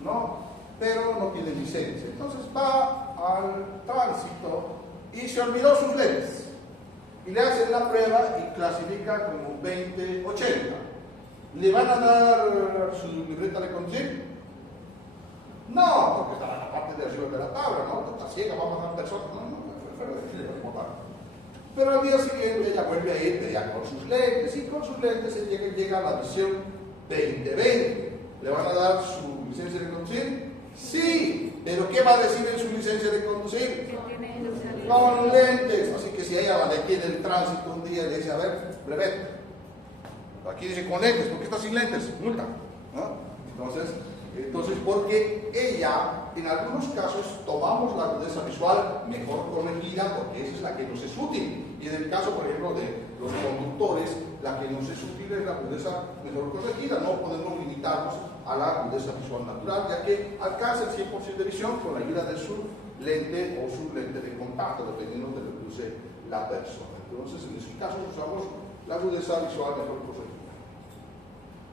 ¿no? Pero no tiene licencia. Entonces va al tránsito y se olvidó sus lentes. Y le hacen la prueba y clasifica como 20-80. ¿Le van a dar su libreta de conducir? No, porque está en la parte de arriba de la tabla, ¿no? Está ciega, va a bajar personas. Pero al día siguiente ella vuelve a ir ya con sus lentes, y con sus lentes llega a la visión 20-20. ¿Le van a dar su licencia de conducir? Sí, pero ¿qué va a decir en su licencia de conducir? Con lentes. Así que si ella va de aquí en el tránsito un día y le dice, a ver, brevete, aquí dice con lentes, ¿por qué está sin lentes? Multa, ¿no? Entonces, porque ella, en algunos casos, tomamos la agudeza visual mejor corregida, porque esa es la que nos es útil. Y en el caso, por ejemplo, de los conductores, la que nos es útil es la agudeza mejor corregida. No podemos limitarnos a la agudeza visual natural, ya que alcanza el 100% de visión con la ayuda de su lente o su lente de contacto, dependiendo de lo que use la persona. Entonces, en ese caso, usamos la agudeza visual mejor corregida.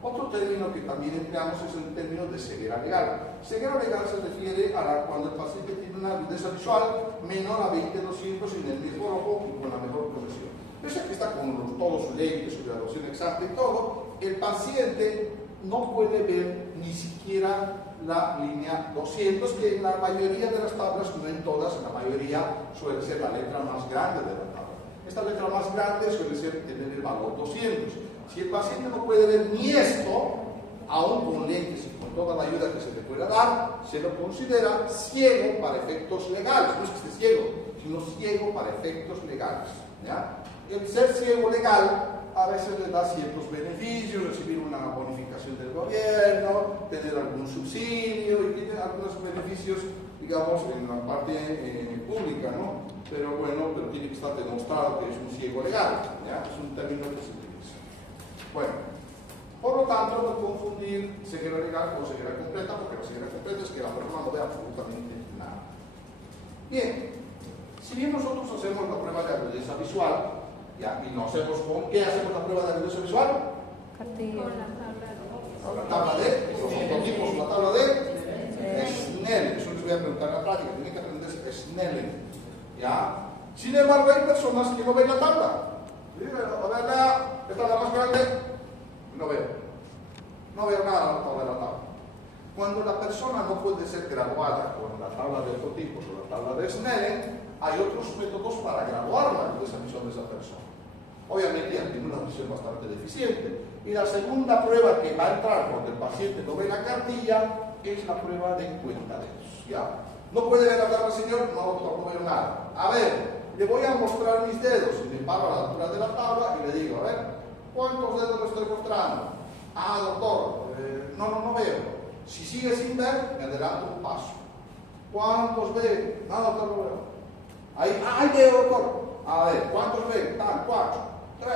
Otro término que también empleamos es el término de ceguera legal. Ceguera legal se refiere a cuando el paciente tiene una agudeza visual menor a 20-200 en el mismo ojo y con la mejor progresión. Pese a que está con todos sus lentes, su graduación exacta y todo, el paciente no puede ver ni siquiera la línea 200, que en la mayoría de las tablas, no en todas, en la mayoría suele ser la letra más grande de la tabla. Esta letra más grande suele tener el valor 200. Si el paciente no puede ver ni esto, aún con lentes y con toda la ayuda que se le pueda dar, se lo considera ciego para efectos legales. No es que esté ciego, sino ciego para efectos legales. ¿Ya? El ser ciego legal a veces le da ciertos beneficios, recibir una bonificación del gobierno, tener algún subsidio y tiene algunos beneficios, digamos, en la parte pública, ¿no? Pero bueno, pero tiene que estar demostrado que es un ciego legal, ¿ya? Es un término que se utiliza. Bueno, por lo tanto, no confundir ceguera legal con ceguera completa, porque la ceguera completa es que la persona no ve absolutamente nada. Bien, Si bien nosotros hacemos la prueba de agudeza visual, ¿ya? Y no hacemos con qué hacemos la prueba de agudeza visual, Con la tabla con la tabla de los prototipos, la tabla de Snellen. Eso les voy a preguntar en la práctica, tienen que aprender Snellen, ¿ya? Sin embargo, hay personas que no ven la tabla. ¿Sí? A ver, esta es la más grande, no veo nada en la tabla de la tabla. Cuando la persona no puede ser graduada con la tabla de prototipos o la tabla de Snellen, hay otros métodos para graduarla de esa visión de esa persona. Obviamente ya tiene una visión bastante deficiente. Y la segunda prueba que va a entrar cuando el paciente no ve la cartilla es la prueba de cuentadedos, ¿ya? No puede ver la tabla, señor, no, doctor, no veo nada. A ver, le voy a mostrar mis dedos y me paro a la altura de la tabla y le digo, a ver, ¿cuántos dedos le estoy mostrando? Ah, doctor, no veo. Si sigue sin ver, me adelanto un paso. ¿Cuántos ve? No, doctor, no veo. Ahí veo, doctor. A ver, ¿cuántos ve? 4, 3,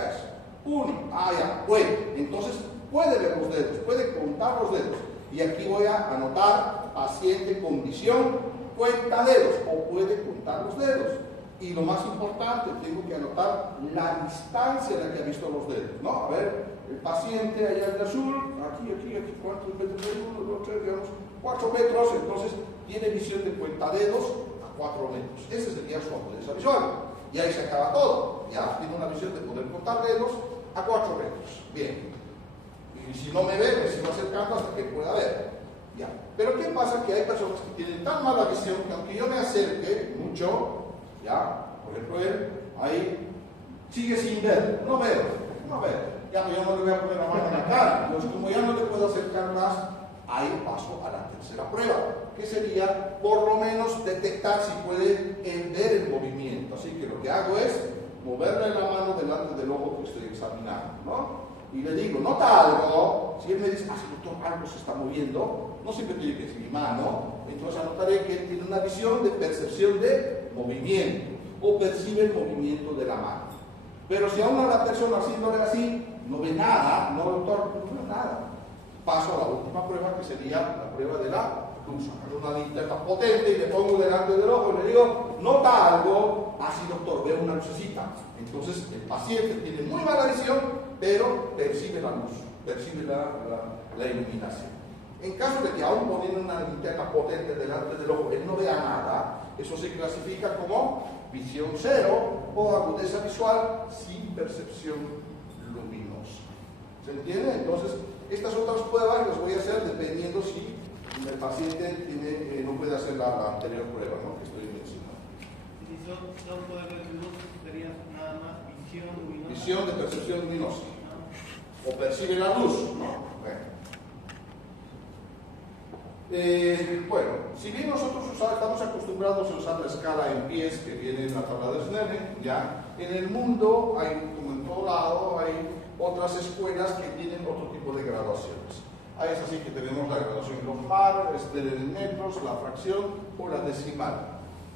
1. Ah, ya, bueno. Entonces, puede ver los dedos, puede contar los dedos. Y aquí voy a anotar paciente con visión, cuenta dedos, o puede contar los dedos. Y lo más importante, tengo que anotar la distancia en la que ha visto los dedos, ¿no? A ver, el paciente allá en azul, aquí, ¿cuántos metros hay? 1, 2, 3, digamos, 4 metros, entonces tiene visión de cuentadedos a 4 metros. Ese sería su agudeza visual. Y ahí se acaba todo. Ya tiene una visión de poder contar dedos a 4 metros. Bien. Y si no me ve, me sigo acercando hasta que pueda ver. Ya. Pero ¿qué pasa? Que hay personas que tienen tan mala visión que aunque yo me acerque mucho, ya, por ejemplo, él ahí sigue sin ver, no veo, ya yo no le voy a poner la mano en la cara, entonces como ya no le puedo acercar más, ahí paso a la tercera prueba, que sería por lo menos detectar si puede ver el movimiento. Así que lo que hago es moverle la mano delante del ojo que estoy examinando, ¿no? Y le digo, ¿nota algo? Si él me dice, sí, doctor, algo se está moviendo, no siempre tiene que decir mi mano, entonces anotaré que él tiene una visión de percepción de movimiento, o percibe el movimiento de la mano. Pero si aún a la persona haciéndole así, no ve nada, no, doctor, no ve nada, paso a la última prueba, que sería la prueba de la luz. Hago una linterna potente y le pongo delante del ojo y le digo, ¿nota algo? Así, doctor, veo una lucecita. Entonces el paciente tiene muy mala visión, pero percibe la luz, percibe la iluminación. En caso de que aún poniendo una linterna potente delante del ojo, él no vea nada, eso se clasifica como visión cero o agudeza visual sin percepción luminosa. ¿Se entiende? Entonces, estas otras pruebas las voy a hacer dependiendo si el paciente no puede hacer la anterior prueba, ¿no?, que estoy mencionando. Si no puede ver luz, sería nada más visión luminosa. Visión de percepción luminosa. O percibe la luz, ¿no? Bueno, si bien nosotros estamos acostumbrados a usar la escala en pies que viene en la tabla de Snellen, ya en el mundo hay, como en todo lado, hay otras escuelas que tienen otro tipo de graduaciones. Ahí es así que tenemos la graduación lombar, Snellen en metros, la fracción o la decimal.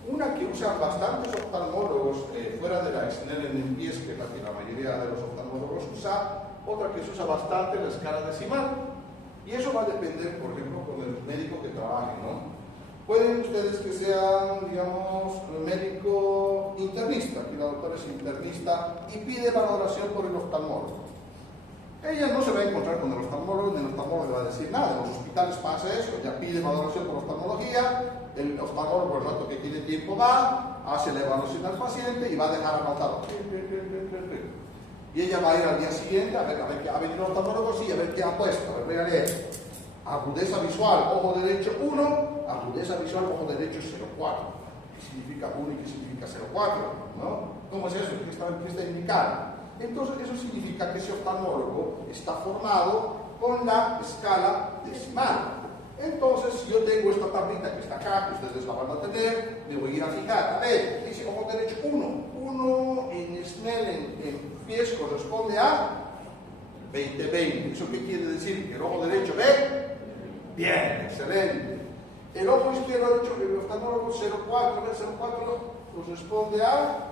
Una que usan bastantes oftalmólogos fuera de la Snellen en pies, que es la que la mayoría de los oftalmólogos usa, otra que se usa bastante, la escala decimal. Y eso va a depender, por ejemplo, con el médico que trabaje, ¿no? Pueden ustedes que sean, digamos, médico internista, que la doctora es internista y pide valoración por el oftalmólogo. Ella no se va a encontrar con el oftalmólogo, ni el oftalmólogo le va a decir nada. En los hospitales pasa eso, ella pide valoración por oftalmología, el oftalmólogo, por el rato que tiene tiempo, va, hace la evaluación al paciente y va a dejar anotado. Y ella va a ir al día siguiente a ver que ha venido el oftalmólogo, sí, a ver qué ha puesto, a ver, voy a leer. Agudeza visual, ojo derecho 1, agudeza visual, ojo derecho 0,4. ¿Qué significa 1 y qué significa 0,4? ¿No? ¿Cómo es eso? ¿Qué está indicando? Entonces, eso significa que ese oftalmólogo está formado con la escala decimal. Entonces, si yo tengo esta tablita que está acá, que ustedes la van a tener, me voy a ir a fijar. A ver, dice ojo derecho 1. 1 en Snellen en pies corresponde a 20-20. ¿Eso qué quiere decir? Que el ojo derecho ve bien, excelente. El ojo izquierdo ha dicho que el oftalmólogo 0,4 corresponde a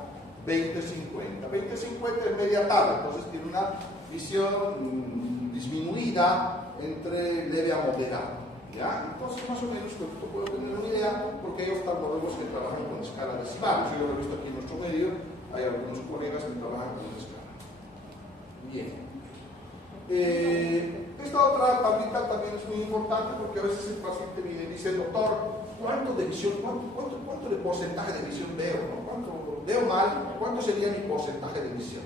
20-50. 20-50 es media tabla, entonces tiene una visión disminuida entre leve a moderada. ¿Ya? Entonces, más o menos, esto puedo tener una idea, porque hay oftalmólogos psicólogos que trabajan con escala decimal. Yo lo he visto aquí en nuestro medio, hay algunos colegas que trabajan con esa escala. Bien. Esta otra tablita también es muy importante porque a veces el paciente viene y dice, doctor, ¿cuánto de visión, cuánto de porcentaje de visión veo? ¿No? ¿Cuánto veo mal? ¿Cuánto sería mi porcentaje de visión?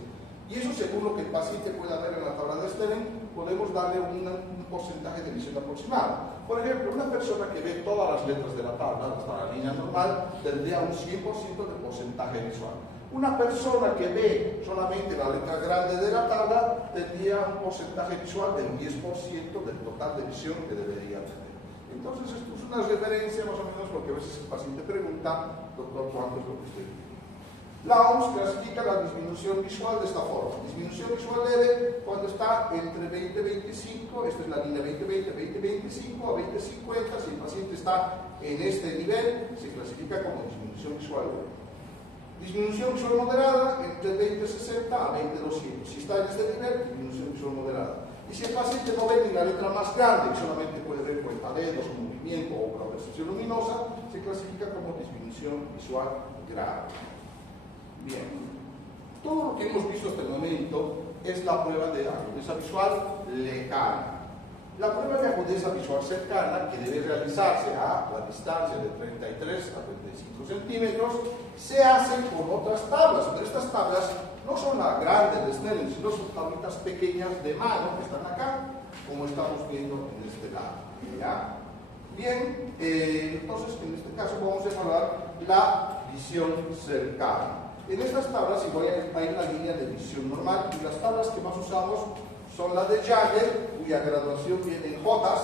Y eso, según lo que el paciente pueda ver en la tabla de Stern, podemos darle un porcentaje de visión aproximado. Por ejemplo, una persona que ve todas las letras de la tabla, hasta la línea normal, tendría un 100% de porcentaje visual. Una persona que ve solamente la letra grande de la tabla tendría un porcentaje visual del 10% del total de visión que debería tener. Entonces, esto es una referencia más o menos porque a veces el paciente pregunta, doctor, ¿cuánto es lo que usted ve? La OMS clasifica la disminución visual de esta forma. Disminución visual leve cuando está entre 20-25, esta es la línea 20-20, 20-25 a 20-50. Si el paciente está en este nivel, se clasifica como disminución visual leve. Disminución visual moderada entre 20-60 a 20-200. Si está en este nivel, disminución visual moderada. Y si el paciente no ve ni la letra más grande y solamente puede ver cuentadedos, movimiento o una percepción luminosa, se clasifica como disminución visual grave. Bien, todo lo que hemos visto hasta el momento es la prueba de agudeza visual lejana. La prueba de agudeza visual cercana, que debe realizarse a la distancia de 33 a 35 centímetros, se hace con otras tablas, pero estas tablas no son las grandes de Snellen, sino son tablitas pequeñas de mano que están acá, como estamos viendo en este lado. ¿Ya? Bien, entonces en este caso vamos a evaluar la visión cercana. En estas tablas igual hay una línea de visión normal y las tablas que más usamos son las de Jagger, cuya graduación viene en J.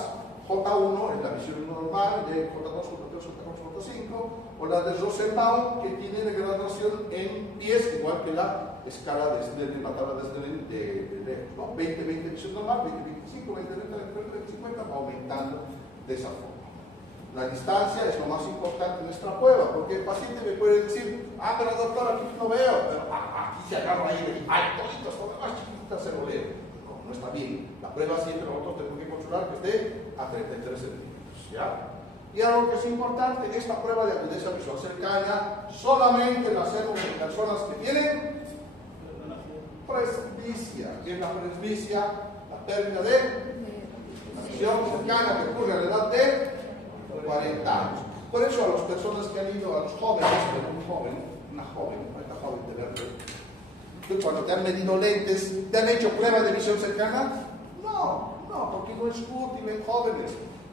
J1 es la visión normal, de J2, J3, J4, J5, o la de Rosenbaum, que tiene graduación en 10, igual que la escala de Snellen, la tabla de Snellen de lejos, ¿no? 20, 20 visión normal, 20, 25, 20, 30, 20, 20, 50, va aumentando de esa forma. La distancia es lo más importante en nuestra prueba, porque el paciente me puede decir, pero doctor, aquí no veo, pero aquí se agarra ahí, hay cositas, todo más chiquitas se lo leo. No está bien. La prueba siempre nosotros tenemos que controlar que esté a 33 centímetros. ¿Ya? Y algo que es importante, esta prueba de agudeza visual cercana solamente la hacemos en personas que tienen presbicia. ¿Qué es la presbicia? La pérdida de la visión cercana que ocurre a la edad de 40 años. Por eso a las personas que han ido, a los jóvenes, una joven de verde, cuando te han medido lentes, ¿te han hecho prueba de visión cercana? No, porque no es útil en jóvenes.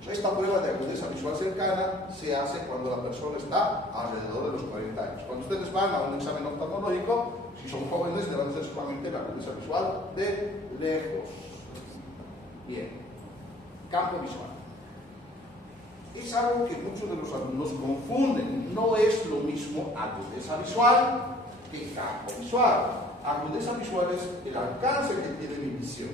Esta prueba de agudeza visual cercana se hace cuando la persona está alrededor de los 40 años. Cuando ustedes van a un examen oftalmológico, si son jóvenes, deben hacer solamente la agudeza visual de lejos. Bien, campo visual. Es algo que muchos de los alumnos confunden. No es lo mismo agudeza visual que campo visual. Agudeza visual es el alcance que tiene mi visión.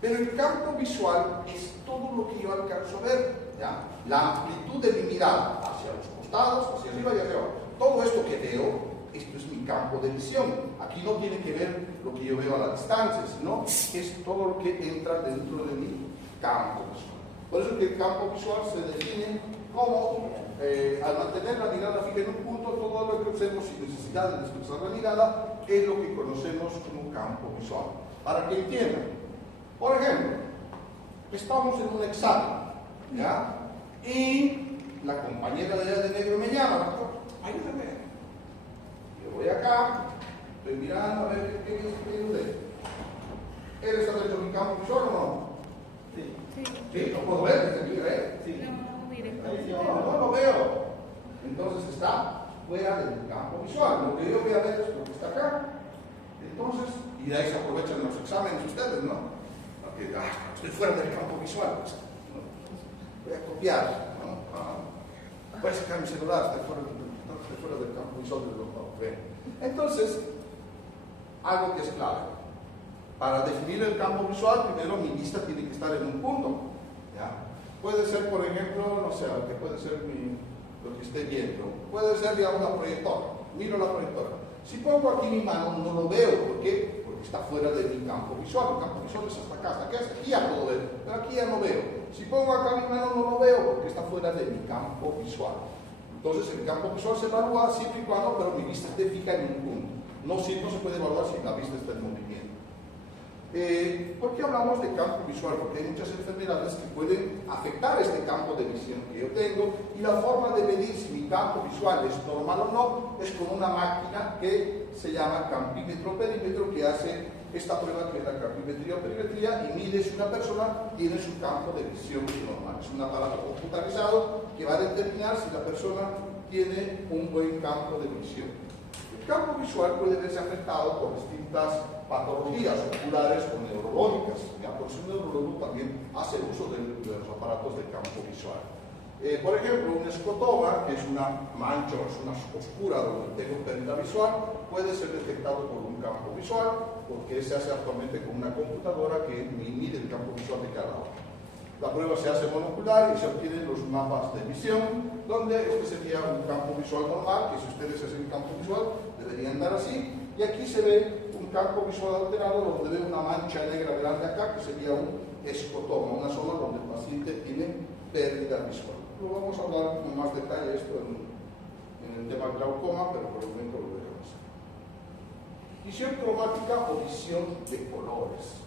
Pero el campo visual es todo lo que yo alcanzo a ver. ¿Ya? La amplitud de mi mirada hacia los costados, hacia arriba y hacia abajo. Todo esto que veo, esto es mi campo de visión. Aquí no tiene que ver lo que yo veo a la distancia, sino es todo lo que entra dentro de mi campo visual. Por eso que el campo visual se define como, al mantener la mirada fija en un punto, todo lo que observo sin necesidad de desplazar la mirada es lo que conocemos como campo visual. Para que entiendan, por ejemplo, estamos en un examen, ¿ya? Y la compañera de negro me llama, doctor, ayúdame. Yo voy acá, estoy mirando a ver qué es usted. ¿Él está dentro de mi campo visual o no? Sí, lo puedo ver desde aquí, ¿eh? Sí. No lo veo. Entonces está fuera del campo visual. Lo que yo voy a ver es lo que está acá. Entonces, y de ahí se aprovechan los exámenes ustedes, ¿no? Porque estoy fuera del campo visual. Pues, voy a copiar, ¿no? Voy a sacar mi celular, estoy fuera del campo visual del doctor. Entonces, algo que es clave. Para definir el campo visual, primero mi vista tiene que estar en un punto. ¿Ya? Puede ser, por ejemplo, no sé, que puede ser lo que esté viendo. Puede ser, digamos, la proyectora. Miro la proyectora. Si pongo aquí mi mano, no lo veo. ¿Por qué? Porque está fuera de mi campo visual. El campo visual es hasta acá, hasta aquí ya puedo ver, pero aquí ya no veo. Si pongo acá mi mano, no lo veo, porque está fuera de mi campo visual. Entonces el campo visual se evalúa siempre y cuando, pero mi vista esté fija en un punto. No se puede evaluar si la vista está en movimiento. ¿Por qué hablamos de campo visual? Porque hay muchas enfermedades que pueden afectar este campo de visión que yo tengo, y la forma de medir si mi campo visual es normal o no es con una máquina que se llama campímetro-perímetro, que hace esta prueba, que es la campimetría o perimetría, y mide si una persona tiene su campo de visión normal. Es un aparato computarizado que va a determinar si la persona tiene un buen campo de visión. El campo visual puede verse afectado por distintas patologías oculares o neurológicas. Por eso el neurólogo también hace uso de los aparatos de campo visual. Por ejemplo, un escotoma, que es una mancha, es una oscura donde tengo pérdida visual, puede ser detectado por un campo visual, porque se hace actualmente con una computadora que mide el campo visual de cada ojo. La prueba se hace monocular y se obtienen los mapas de visión, donde este sería un campo visual normal, que si ustedes hacen el campo visual deberían dar así, y aquí se ve un campo visual alterado donde ve una mancha negra grande acá, que sería un escotoma, una zona donde el paciente tiene pérdida visual. Lo vamos a hablar con más detalle esto en el tema glaucoma, pero por el momento lo veremos. Visión cromática o visión de colores.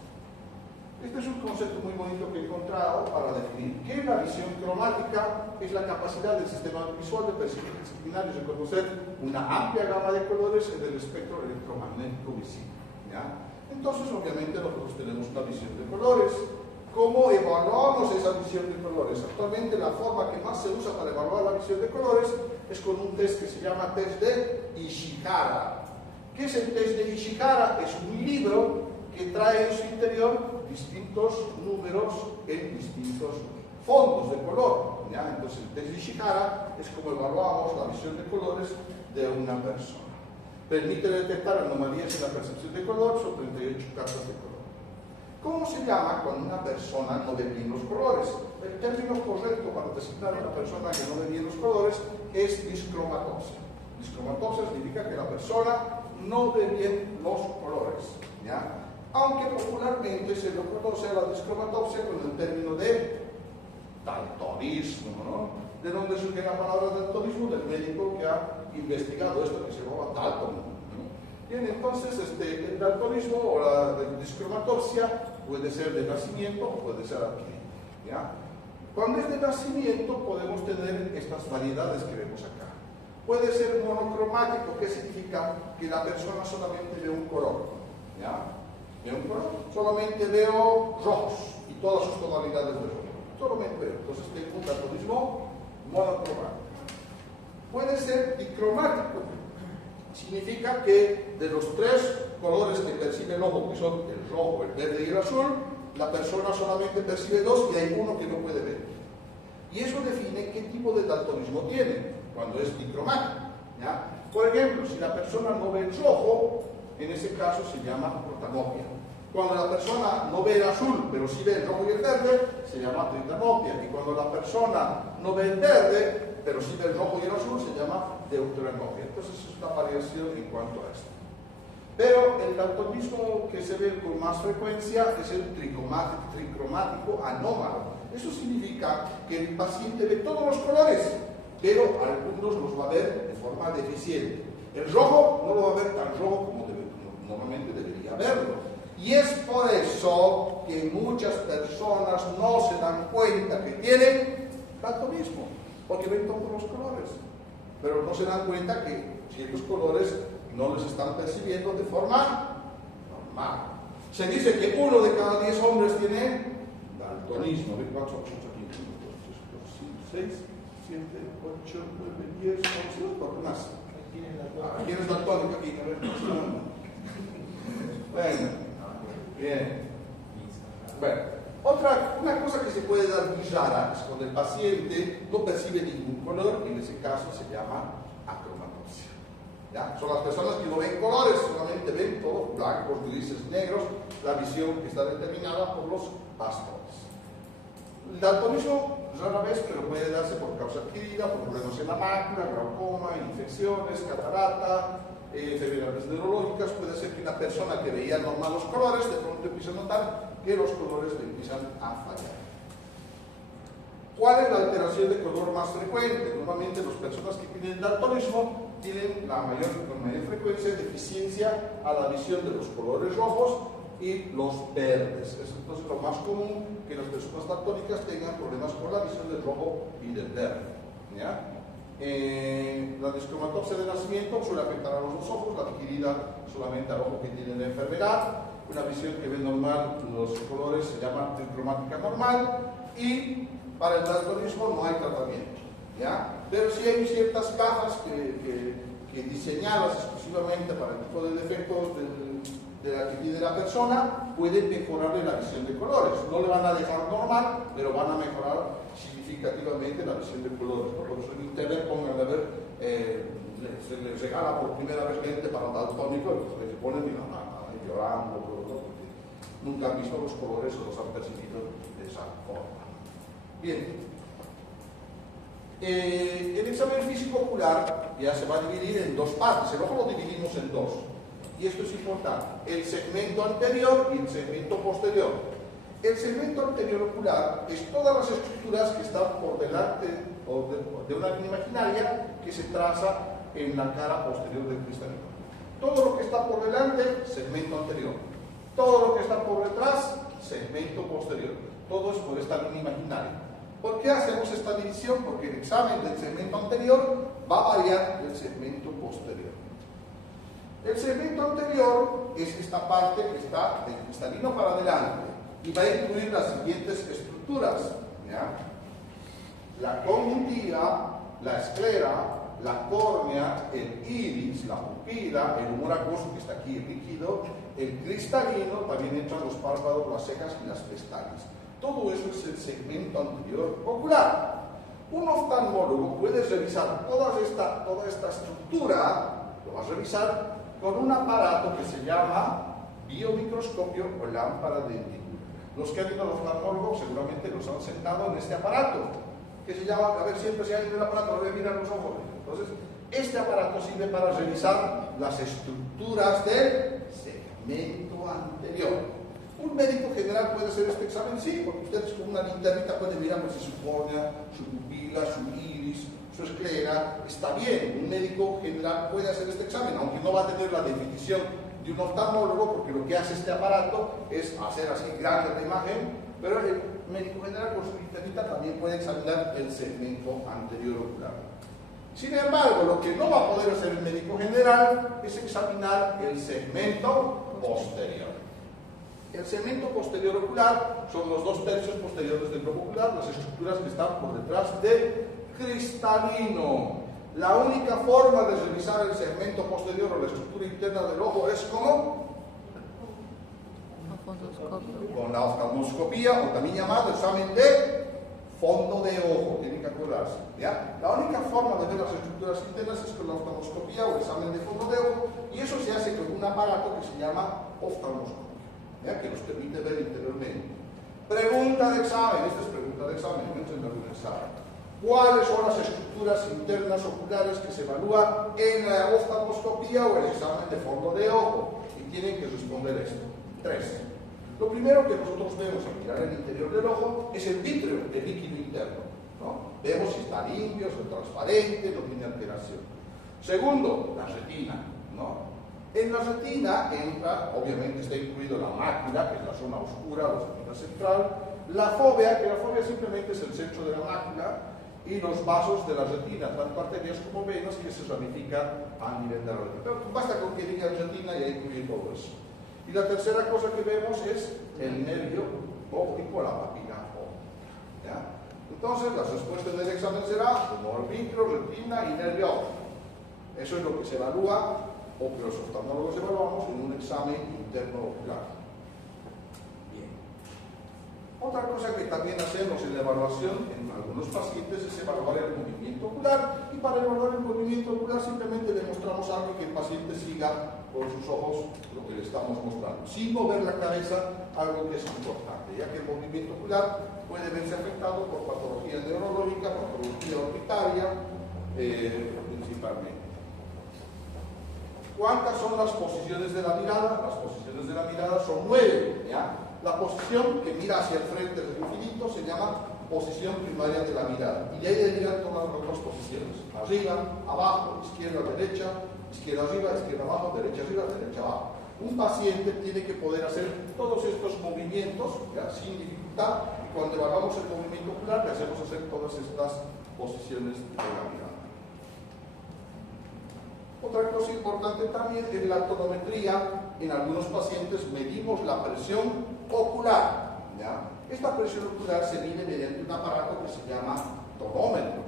Este es un concepto muy bonito que he encontrado para definir qué es la visión cromática. Es la capacidad del sistema visual de percibir disciplinarios y conocer una amplia gama de colores en el espectro electromagnético visible. ¿Ya? Entonces, obviamente, nosotros tenemos una visión de colores. ¿Cómo evaluamos esa visión de colores? Actualmente la forma que más se usa para evaluar la visión de colores es con un test que se llama test de Ishihara. ¿Qué es el test de Ishihara? Es un libro que trae en su interior distintos números en distintos fondos de color. ¿Ya? Entonces el test de Ishihara es como evaluamos la visión de colores de una persona. Permite detectar anomalías en la percepción de color, son 38 cartas de color. ¿Cómo se llama cuando una persona no ve bien los colores? El término correcto para designar a una persona que no ve bien los colores es discromatopsia. Discromatopsia significa que la persona no ve bien los colores. ¿Ya? Aunque popularmente se lo conoce a la discromatopsia con el término de daltonismo, ¿no? De donde surge la palabra daltonismo, del médico que ha investigado esto, que se llama Dalton, ¿no? Bien, entonces el daltonismo o la discromatopsia puede ser de nacimiento o puede ser adquirido. ¿Ya? Cuando es de nacimiento podemos tener estas variedades que vemos acá. Puede ser monocromático, que significa que la persona solamente ve un color. ¿Ya? ¿Ve un color? Solamente veo rojos y todas sus tonalidades de rojo. Solamente veo. Entonces tengo un daltonismo monocromático. Puede ser dicromático. Significa que de los tres colores que percibe el ojo, que son el rojo, el verde y el azul, la persona solamente percibe dos y hay uno que no puede ver. Y eso define qué tipo de daltonismo tiene cuando es dicromático. ¿Ya? Por ejemplo, si la persona no ve el rojo, en ese caso se llama protanopia. Cuando la persona no ve el azul, pero sí ve el rojo y el verde, se llama tritanopia. Y cuando la persona no ve el verde, pero sí ve el rojo y el azul, se llama deuteranopia. Entonces es una variación en cuanto a esto. Pero el daltonismo que se ve con más frecuencia es el tricromático anómalo. Eso significa que el paciente ve todos los colores, pero algunos los va a ver de forma deficiente. El rojo no lo va a ver tan rojo como normalmente debería verlo. Y es por eso que muchas personas no se dan cuenta que tienen daltonismo, porque ven todos los colores, pero no se dan cuenta que ciertos colores no los están percibiendo de forma normal. Se dice que 1 de cada 10 hombres tiene daltonismo. 4, 8, 6, 7, 8, 9, 10, 11, ¿por qué más? ¿Quién es daltónico aquí? Bueno, bien. Bueno, una cosa que se puede dar bizarra es cuando el paciente no percibe ningún color, y en ese caso se llama acromatopsia. ¿Ya? Son las personas que no ven colores, solamente ven todos blancos, grises, negros, la visión que está determinada por los pastores. El daltonismo rara vez, pero puede darse por causa adquirida, por problemas en la mácula, glaucoma, infecciones, catarata, enfermedades neurológicas. Puede ser que una persona que veía normal los colores de pronto empiece a notar que los colores le empiezan a fallar. ¿Cuál es la alteración de color más frecuente? Normalmente las personas que tienen daltonismo tienen con mayor frecuencia deficiencia a la visión de los colores rojos y los verdes. Es entonces lo más común que las personas daltónicas tengan problemas con la visión del rojo y del verde. ¿Ya? La descromatopsia de nacimiento suele afectar a los dos ojos, la adquirida solamente al ojo que tiene la enfermedad. Una visión que ve normal los colores se llama tricromática normal, y para el daltonismo no hay tratamiento, ¿ya? Pero sí hay ciertas gafas que diseñadas exclusivamente para el tipo de defectos de la que tiene la persona pueden mejorarle la visión de colores. No le van a dejar normal, pero van a mejorar significativamente la visión de colores. Por eso en internet pongan a ver, se les regala por primera vez lente para daltónico, entonces se ponen y llorando, porque nunca han visto los colores o los han percibido de esa forma. Bien, el examen físico ocular ya se va a dividir en dos partes. El ojo lo dividimos en dos, y esto es importante: el segmento anterior y el segmento posterior. El segmento anterior ocular es todas las estructuras que están por delante de una línea imaginaria que se traza en la cara posterior del cristalino. Todo lo que está por delante, segmento anterior. Todo lo que está por detrás, segmento posterior. Todo es por esta línea imaginaria. ¿Por qué hacemos esta división? Porque el examen del segmento anterior va a variar del segmento posterior. El segmento anterior es esta parte que está del cristalino para adelante y va a incluir las siguientes estructuras, ¿ya? La conjuntiva, la esclera, la córnea, el iris, la pupila, el humor acuoso que está aquí rígido, el cristalino, también entran los párpados, las cejas y las pestañas. Todo eso es el segmento anterior ocular. Un oftalmólogo puede revisar toda esta estructura, lo va a revisar con un aparato que se llama biomicroscopio o lámpara de hendidura. Los que han ido al oftalmólogo seguramente los han sentado en este aparato, que se llama, a ver, siempre si hay en el aparato, lo voy a mirar los ojos. Entonces, este aparato sirve para revisar las estructuras del segmento anterior. ¿Un médico general puede hacer este examen? Sí, porque ustedes con una linternita pueden mirar si su córnea, su pupila, su iris, su esclera. Está bien, un médico general puede hacer este examen, aunque no va a tener la definición de un oftalmólogo, porque lo que hace este aparato es hacer así grande la imagen, pero el médico general con su linternita también puede examinar el segmento anterior ocular. Sin embargo, lo que no va a poder hacer el médico general es examinar el segmento posterior. El segmento posterior ocular son los 2/3 posteriores del globo ocular, las estructuras que están por detrás del cristalino. La única forma de revisar el segmento posterior o la estructura interna del ojo es ¿cómo? Con la oftalmoscopía, o también llamado examen de fondo de ojo, tienen que acordarse, ¿ya? La única forma de ver las estructuras internas es con la oftalmoscopía o el examen de fondo de ojo, y eso se hace con un aparato que se llama oftalmoscopia, ¿ya? Que nos permite ver interiormente. Pregunta de examen, esta es pregunta de examen, no es algún examen. ¿Cuáles son las estructuras internas oculares que se evalúan en la oftalmoscopía o el examen de fondo de ojo? Y tienen que responder esto. 3. Lo primero que nosotros vemos al mirar el interior del ojo es el vítreo, el líquido interno, ¿no? Vemos si está limpio, si está transparente, no tiene alteración. Segundo, la retina, ¿no? En la retina entra, obviamente está incluido la mácula, que es la zona oscura, la zona central, la fóvea, que la fóvea simplemente es el centro de la mácula, y los vasos de la retina, tanto arterias como venas, que se ramifican a nivel de la retina. Pero basta con que diga retina y ahí incluye todo eso. Y la tercera cosa que vemos es el nervio óptico, la papila óptica, ¿ya? Entonces, las respuestas del examen será humor micro, retina y nervio óptico. Eso es lo que se evalúa, o que los oftalmólogos evaluamos en un examen interno ocular. Bien. Otra cosa que también hacemos en la evaluación en algunos pacientes es evaluar el movimiento ocular, y para evaluar el movimiento ocular simplemente le mostramos algo que el paciente siga con sus ojos lo que le estamos mostrando, sin mover la cabeza, algo que es importante, ya que el movimiento ocular puede verse afectado por patología neurológica, patología orbitaria, principalmente. ¿Cuántas son las posiciones de la mirada? Las posiciones de la mirada son 9, ¿ya? La posición que mira hacia el frente del infinito se llama posición primaria de la mirada. Y de ahí derivan todas las otras posiciones. Arriba, abajo, izquierda, derecha, izquierda arriba, izquierda abajo, derecha arriba, derecha abajo. Un paciente tiene que poder hacer todos estos movimientos, ¿ya?, sin dificultad, y cuando hagamos el movimiento ocular le hacemos hacer todas estas posiciones de la mirada. Otra cosa importante también es la tonometría. En algunos pacientes medimos la presión ocular, ¿ya? Esta presión ocular se mide mediante un aparato que se llama tonómetro.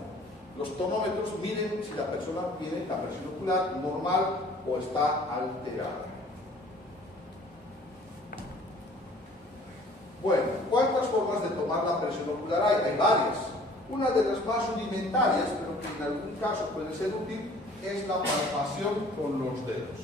Los tonómetros miden si la persona tiene la presión ocular normal o está alterada. Bueno, ¿cuántas formas de tomar la presión ocular hay? Hay varias. Una de las más rudimentarias, pero que en algún caso puede ser útil, es la palpación con los dedos.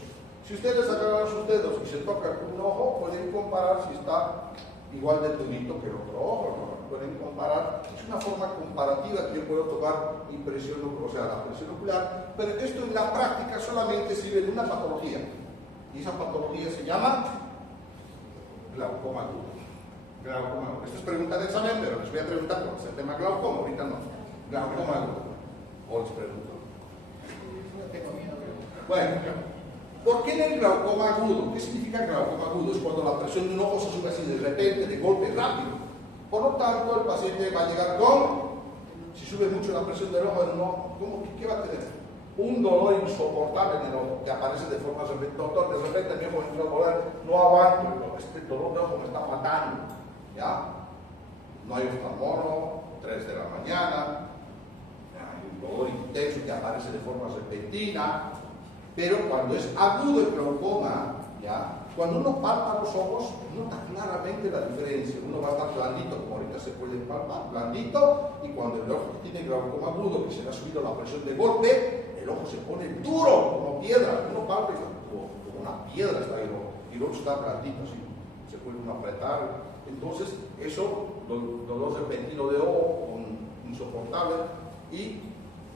Si ustedes agarran sus dedos y se tocan con un ojo, pueden comparar si está igual de durito que el otro ojo, ¿no? Pueden comparar. Es una forma comparativa que yo puedo tomar mi presión ocular, o sea, la presión ocular, pero esto en la práctica solamente sirve de una patología. Y esa patología se llama glaucoma agudo. Glaucoma. Esto es pregunta de examen, pero les voy a preguntar cuál es el tema glaucoma, ahorita no. Glaucoma agudo. O les pregunto. Bueno, ¿por qué en el glaucoma agudo? ¿Qué significa glaucoma agudo? Es cuando la presión de un ojo se sube así de repente, de golpe, rápido. Por lo tanto, el paciente va a llegar con, si sube mucho la presión del ojo, ¿qué va a tener? Un dolor insoportable en el ojo, que aparece de forma repente. Doctor, de repente mi ojo entra a volar, no aguanto, este dolor de ojo me está matando. ¿Ya? No hay oftalmólogo, 3 de la mañana, hay un dolor intenso que aparece de forma repentina. Pero cuando es agudo el glaucoma, ¿ya?, cuando uno palpa los ojos, nota claramente la diferencia. Uno va a estar blandito, como ahorita se puede palpar, blandito, y cuando el ojo tiene glaucoma agudo, que se le ha subido la presión de golpe, el ojo se pone duro, como piedra. Uno palpa y como una piedra está el ojo, y el ojo está blandito, así, se puede uno apretar. Entonces, eso, dolor repentino de ojo, insoportable, y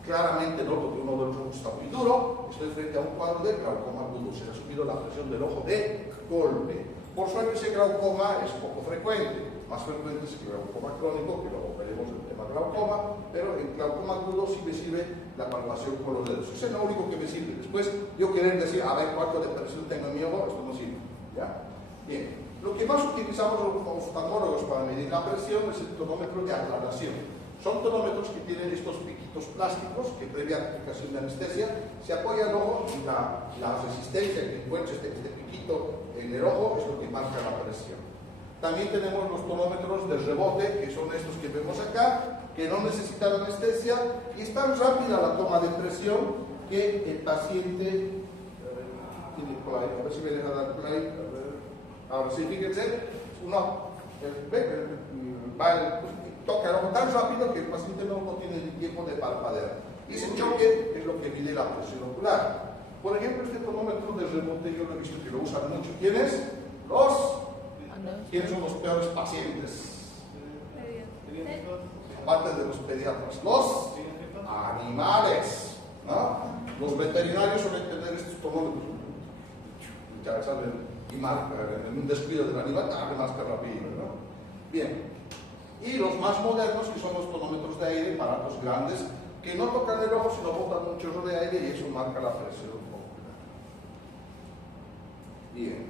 claramente noto que uno de los ojos está muy duro. Estoy frente a un cuadro de glaucoma agudo. Se le ha subido la presión del ojo de golpe. Por suerte ese glaucoma es poco frecuente. Más frecuente es el glaucoma crónico, que luego veremos el tema glaucoma, pero el glaucoma agudo sí me sirve la palpación con los dedos. Eso es lo único que me sirve. Después yo querer decir, a ver cuánto de presión tengo en mi ojo, esto no sirve. ¿Ya? Bien. Lo que más utilizamos los oftalmólogos para medir la presión es el tonómetro de aclaración. Son tonómetros que tienen estos piquitos plásticos que previa aplicación de anestesia se apoya el ojo y la resistencia que encuentra este piquito en el ojo es lo que marca la presión. También tenemos los tonómetros de rebote, que son estos que vemos acá, que no necesitan anestesia y es tan rápida la toma de presión que el paciente tiene play, a ver si me deja dar play, a ver si fíjense, uno toca el ojo tan rápido que el paciente no tiene ni tiempo de palpadera. Y ese choque es lo que mide la presión ocular. Por ejemplo, este tonómetro de rebote yo lo he visto que lo usan mucho. ¿Quiénes? ¿Quiénes son los peores pacientes? Aparte de los pediatras, los animales, ¿no? Los veterinarios suelen tener estos tonómetros. Ya saben, y marca en un descuido del animal, más rápido, ¿no? Bien. Y los más modernos, que son los tonómetros de aire, aparatos grandes, que no tocan el ojo, sino botan un chorro de aire y eso marca la presión ocular. Bien.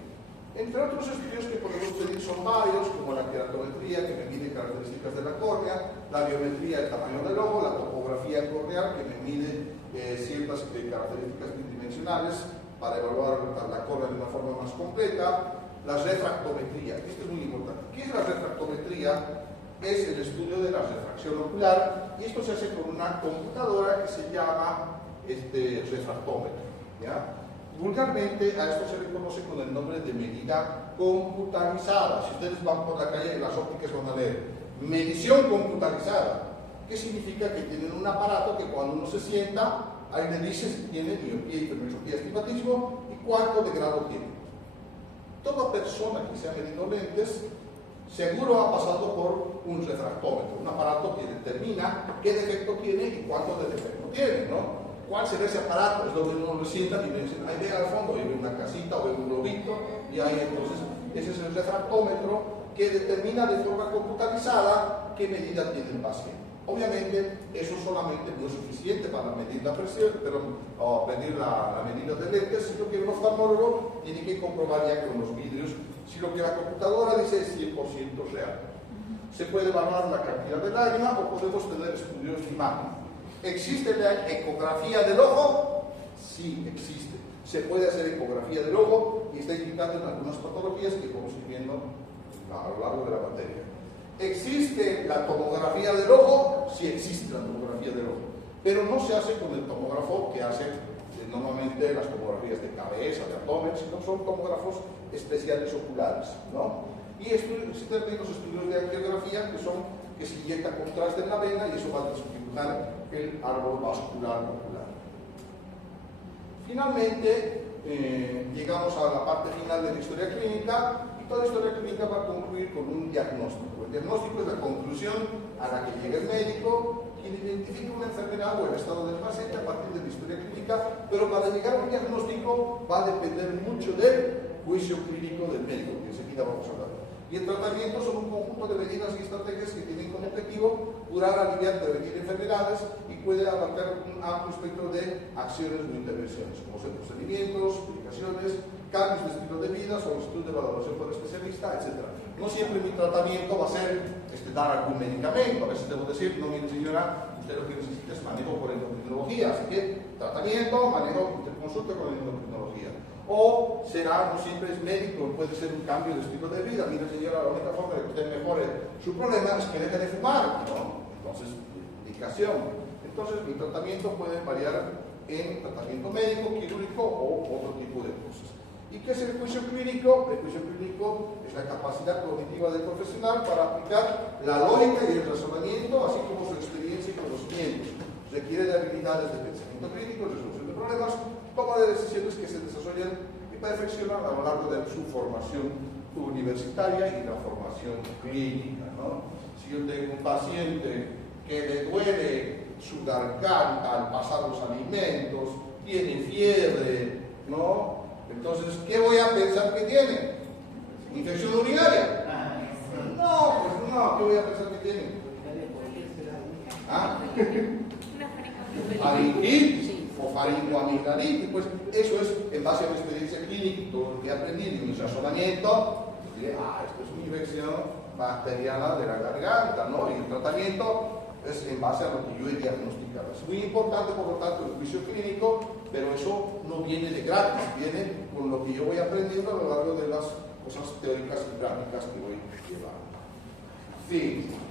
Entre otros estudios que podemos pedir son varios, como la queratometría, que me mide características de la córnea, la biometría del tamaño del ojo, la topografía corneal, que me mide ciertas características tridimensionales para evaluar la córnea de una forma más completa, la refractometría. Esto es muy importante. ¿Qué es la refractometría? Es el estudio de la refracción ocular y esto se hace con una computadora que se llama refractómetro, ¿ya? Vulgarmente a esto se le conoce con el nombre de medida computarizada. Si ustedes van por la calle en las ópticas van a leer medición computarizada. ¿Qué significa? Que tienen un aparato que cuando uno se sienta, ahí le dice si tiene miopía, hipermetropía, astigmatismo y cuánto de grado tiene. Toda persona que se ha medido lentes seguro ha pasado por un refractómetro, un aparato que determina qué defecto tiene y cuánto de defecto tiene, ¿no? ¿Cuál será ese aparato? Es donde uno lo sienta y me dicen, ahí ve al fondo, y ve una casita o ve un globito, y ahí entonces, ese es el refractómetro, que determina de forma computarizada qué medida tiene el paciente. Obviamente, eso solamente no es suficiente para medir la presión, o medir la medida de lentes, sino que un oftalmólogo tiene que comprobar ya con los vidrios si lo que la computadora dice es 100% real. Se puede evaluar la cantidad de lágrima o podemos tener estudios de imagen. ¿Existe la ecografía del ojo? Sí, existe. Se puede hacer ecografía del ojo y está indicado en algunas patologías que vamos a ir viendo a lo largo de la materia. ¿Existe la tomografía del ojo? Sí existe la tomografía del ojo, pero no se hace con el tomógrafo que hace normalmente las tomografías de cabeza, de abdomen, sino son tomógrafos especiales oculares, ¿no? Y existen los estudios de angiografía que se inyecta contraste en la vena y eso va a dificultar el árbol vascular ocular. Finalmente, llegamos a la parte final de la historia clínica y toda historia clínica va a concluir con un diagnóstico. El diagnóstico es la conclusión a la que llega el médico, quien identifica una enfermedad o el estado del paciente a partir de la historia clínica, pero para llegar a un diagnóstico va a depender mucho del juicio clínico del médico, que enseguida vamos a hablar. Y el tratamiento son un conjunto de medidas y estrategias que tienen como objetivo curar, aliviar, prevenir enfermedades y puede abarcar un amplio espectro de acciones o intervenciones, como ser procedimientos, publicaciones, cambios de estilo de vida, solicitud de valoración por especialista, etc. No siempre mi tratamiento va a ser dar algún medicamento. A veces debo decir, no, mire señora, usted lo que necesita es manejo por endocrinología, así que tratamiento, manejo, interconsulta con endocrinología. O será, no siempre es médico, puede ser un cambio de estilo de vida. Mire señora, la única forma de que usted mejore su problema es que deje de fumar, ¿no? Entonces, indicación. Entonces, mi tratamiento puede variar en tratamiento médico, quirúrgico o otro tipo de cosas. ¿Y qué es el juicio clínico? El juicio clínico es la capacidad cognitiva del profesional para aplicar la lógica y el razonamiento, así como su experiencia y conocimientos. Requiere de habilidades de pensamiento crítico, resolución de problemas, toma de decisiones que se desarrollan y perfeccionan a lo largo de su formación universitaria y la formación clínica, ¿no? Si yo tengo un paciente que le duele su garganta al pasar los alimentos, tiene fiebre, ¿no? Entonces, ¿qué voy a pensar que tiene? ¿Infección urinaria? No, pues no, ¿qué voy a pensar que tiene? ¿Ah? Faringitis o faringoamigdalitis, pues eso es en base a mi experiencia clínica y todo lo que he aprendido y mi razonamiento. Esto es una infección bacteriana de la garganta, ¿no? Y el tratamiento es en base a lo que yo he diagnosticado. Es muy importante, por lo tanto, el juicio clínico, pero eso no viene de gratis, viene con lo que yo voy aprendiendo a lo largo de las cosas teóricas y prácticas que voy llevando. Fin.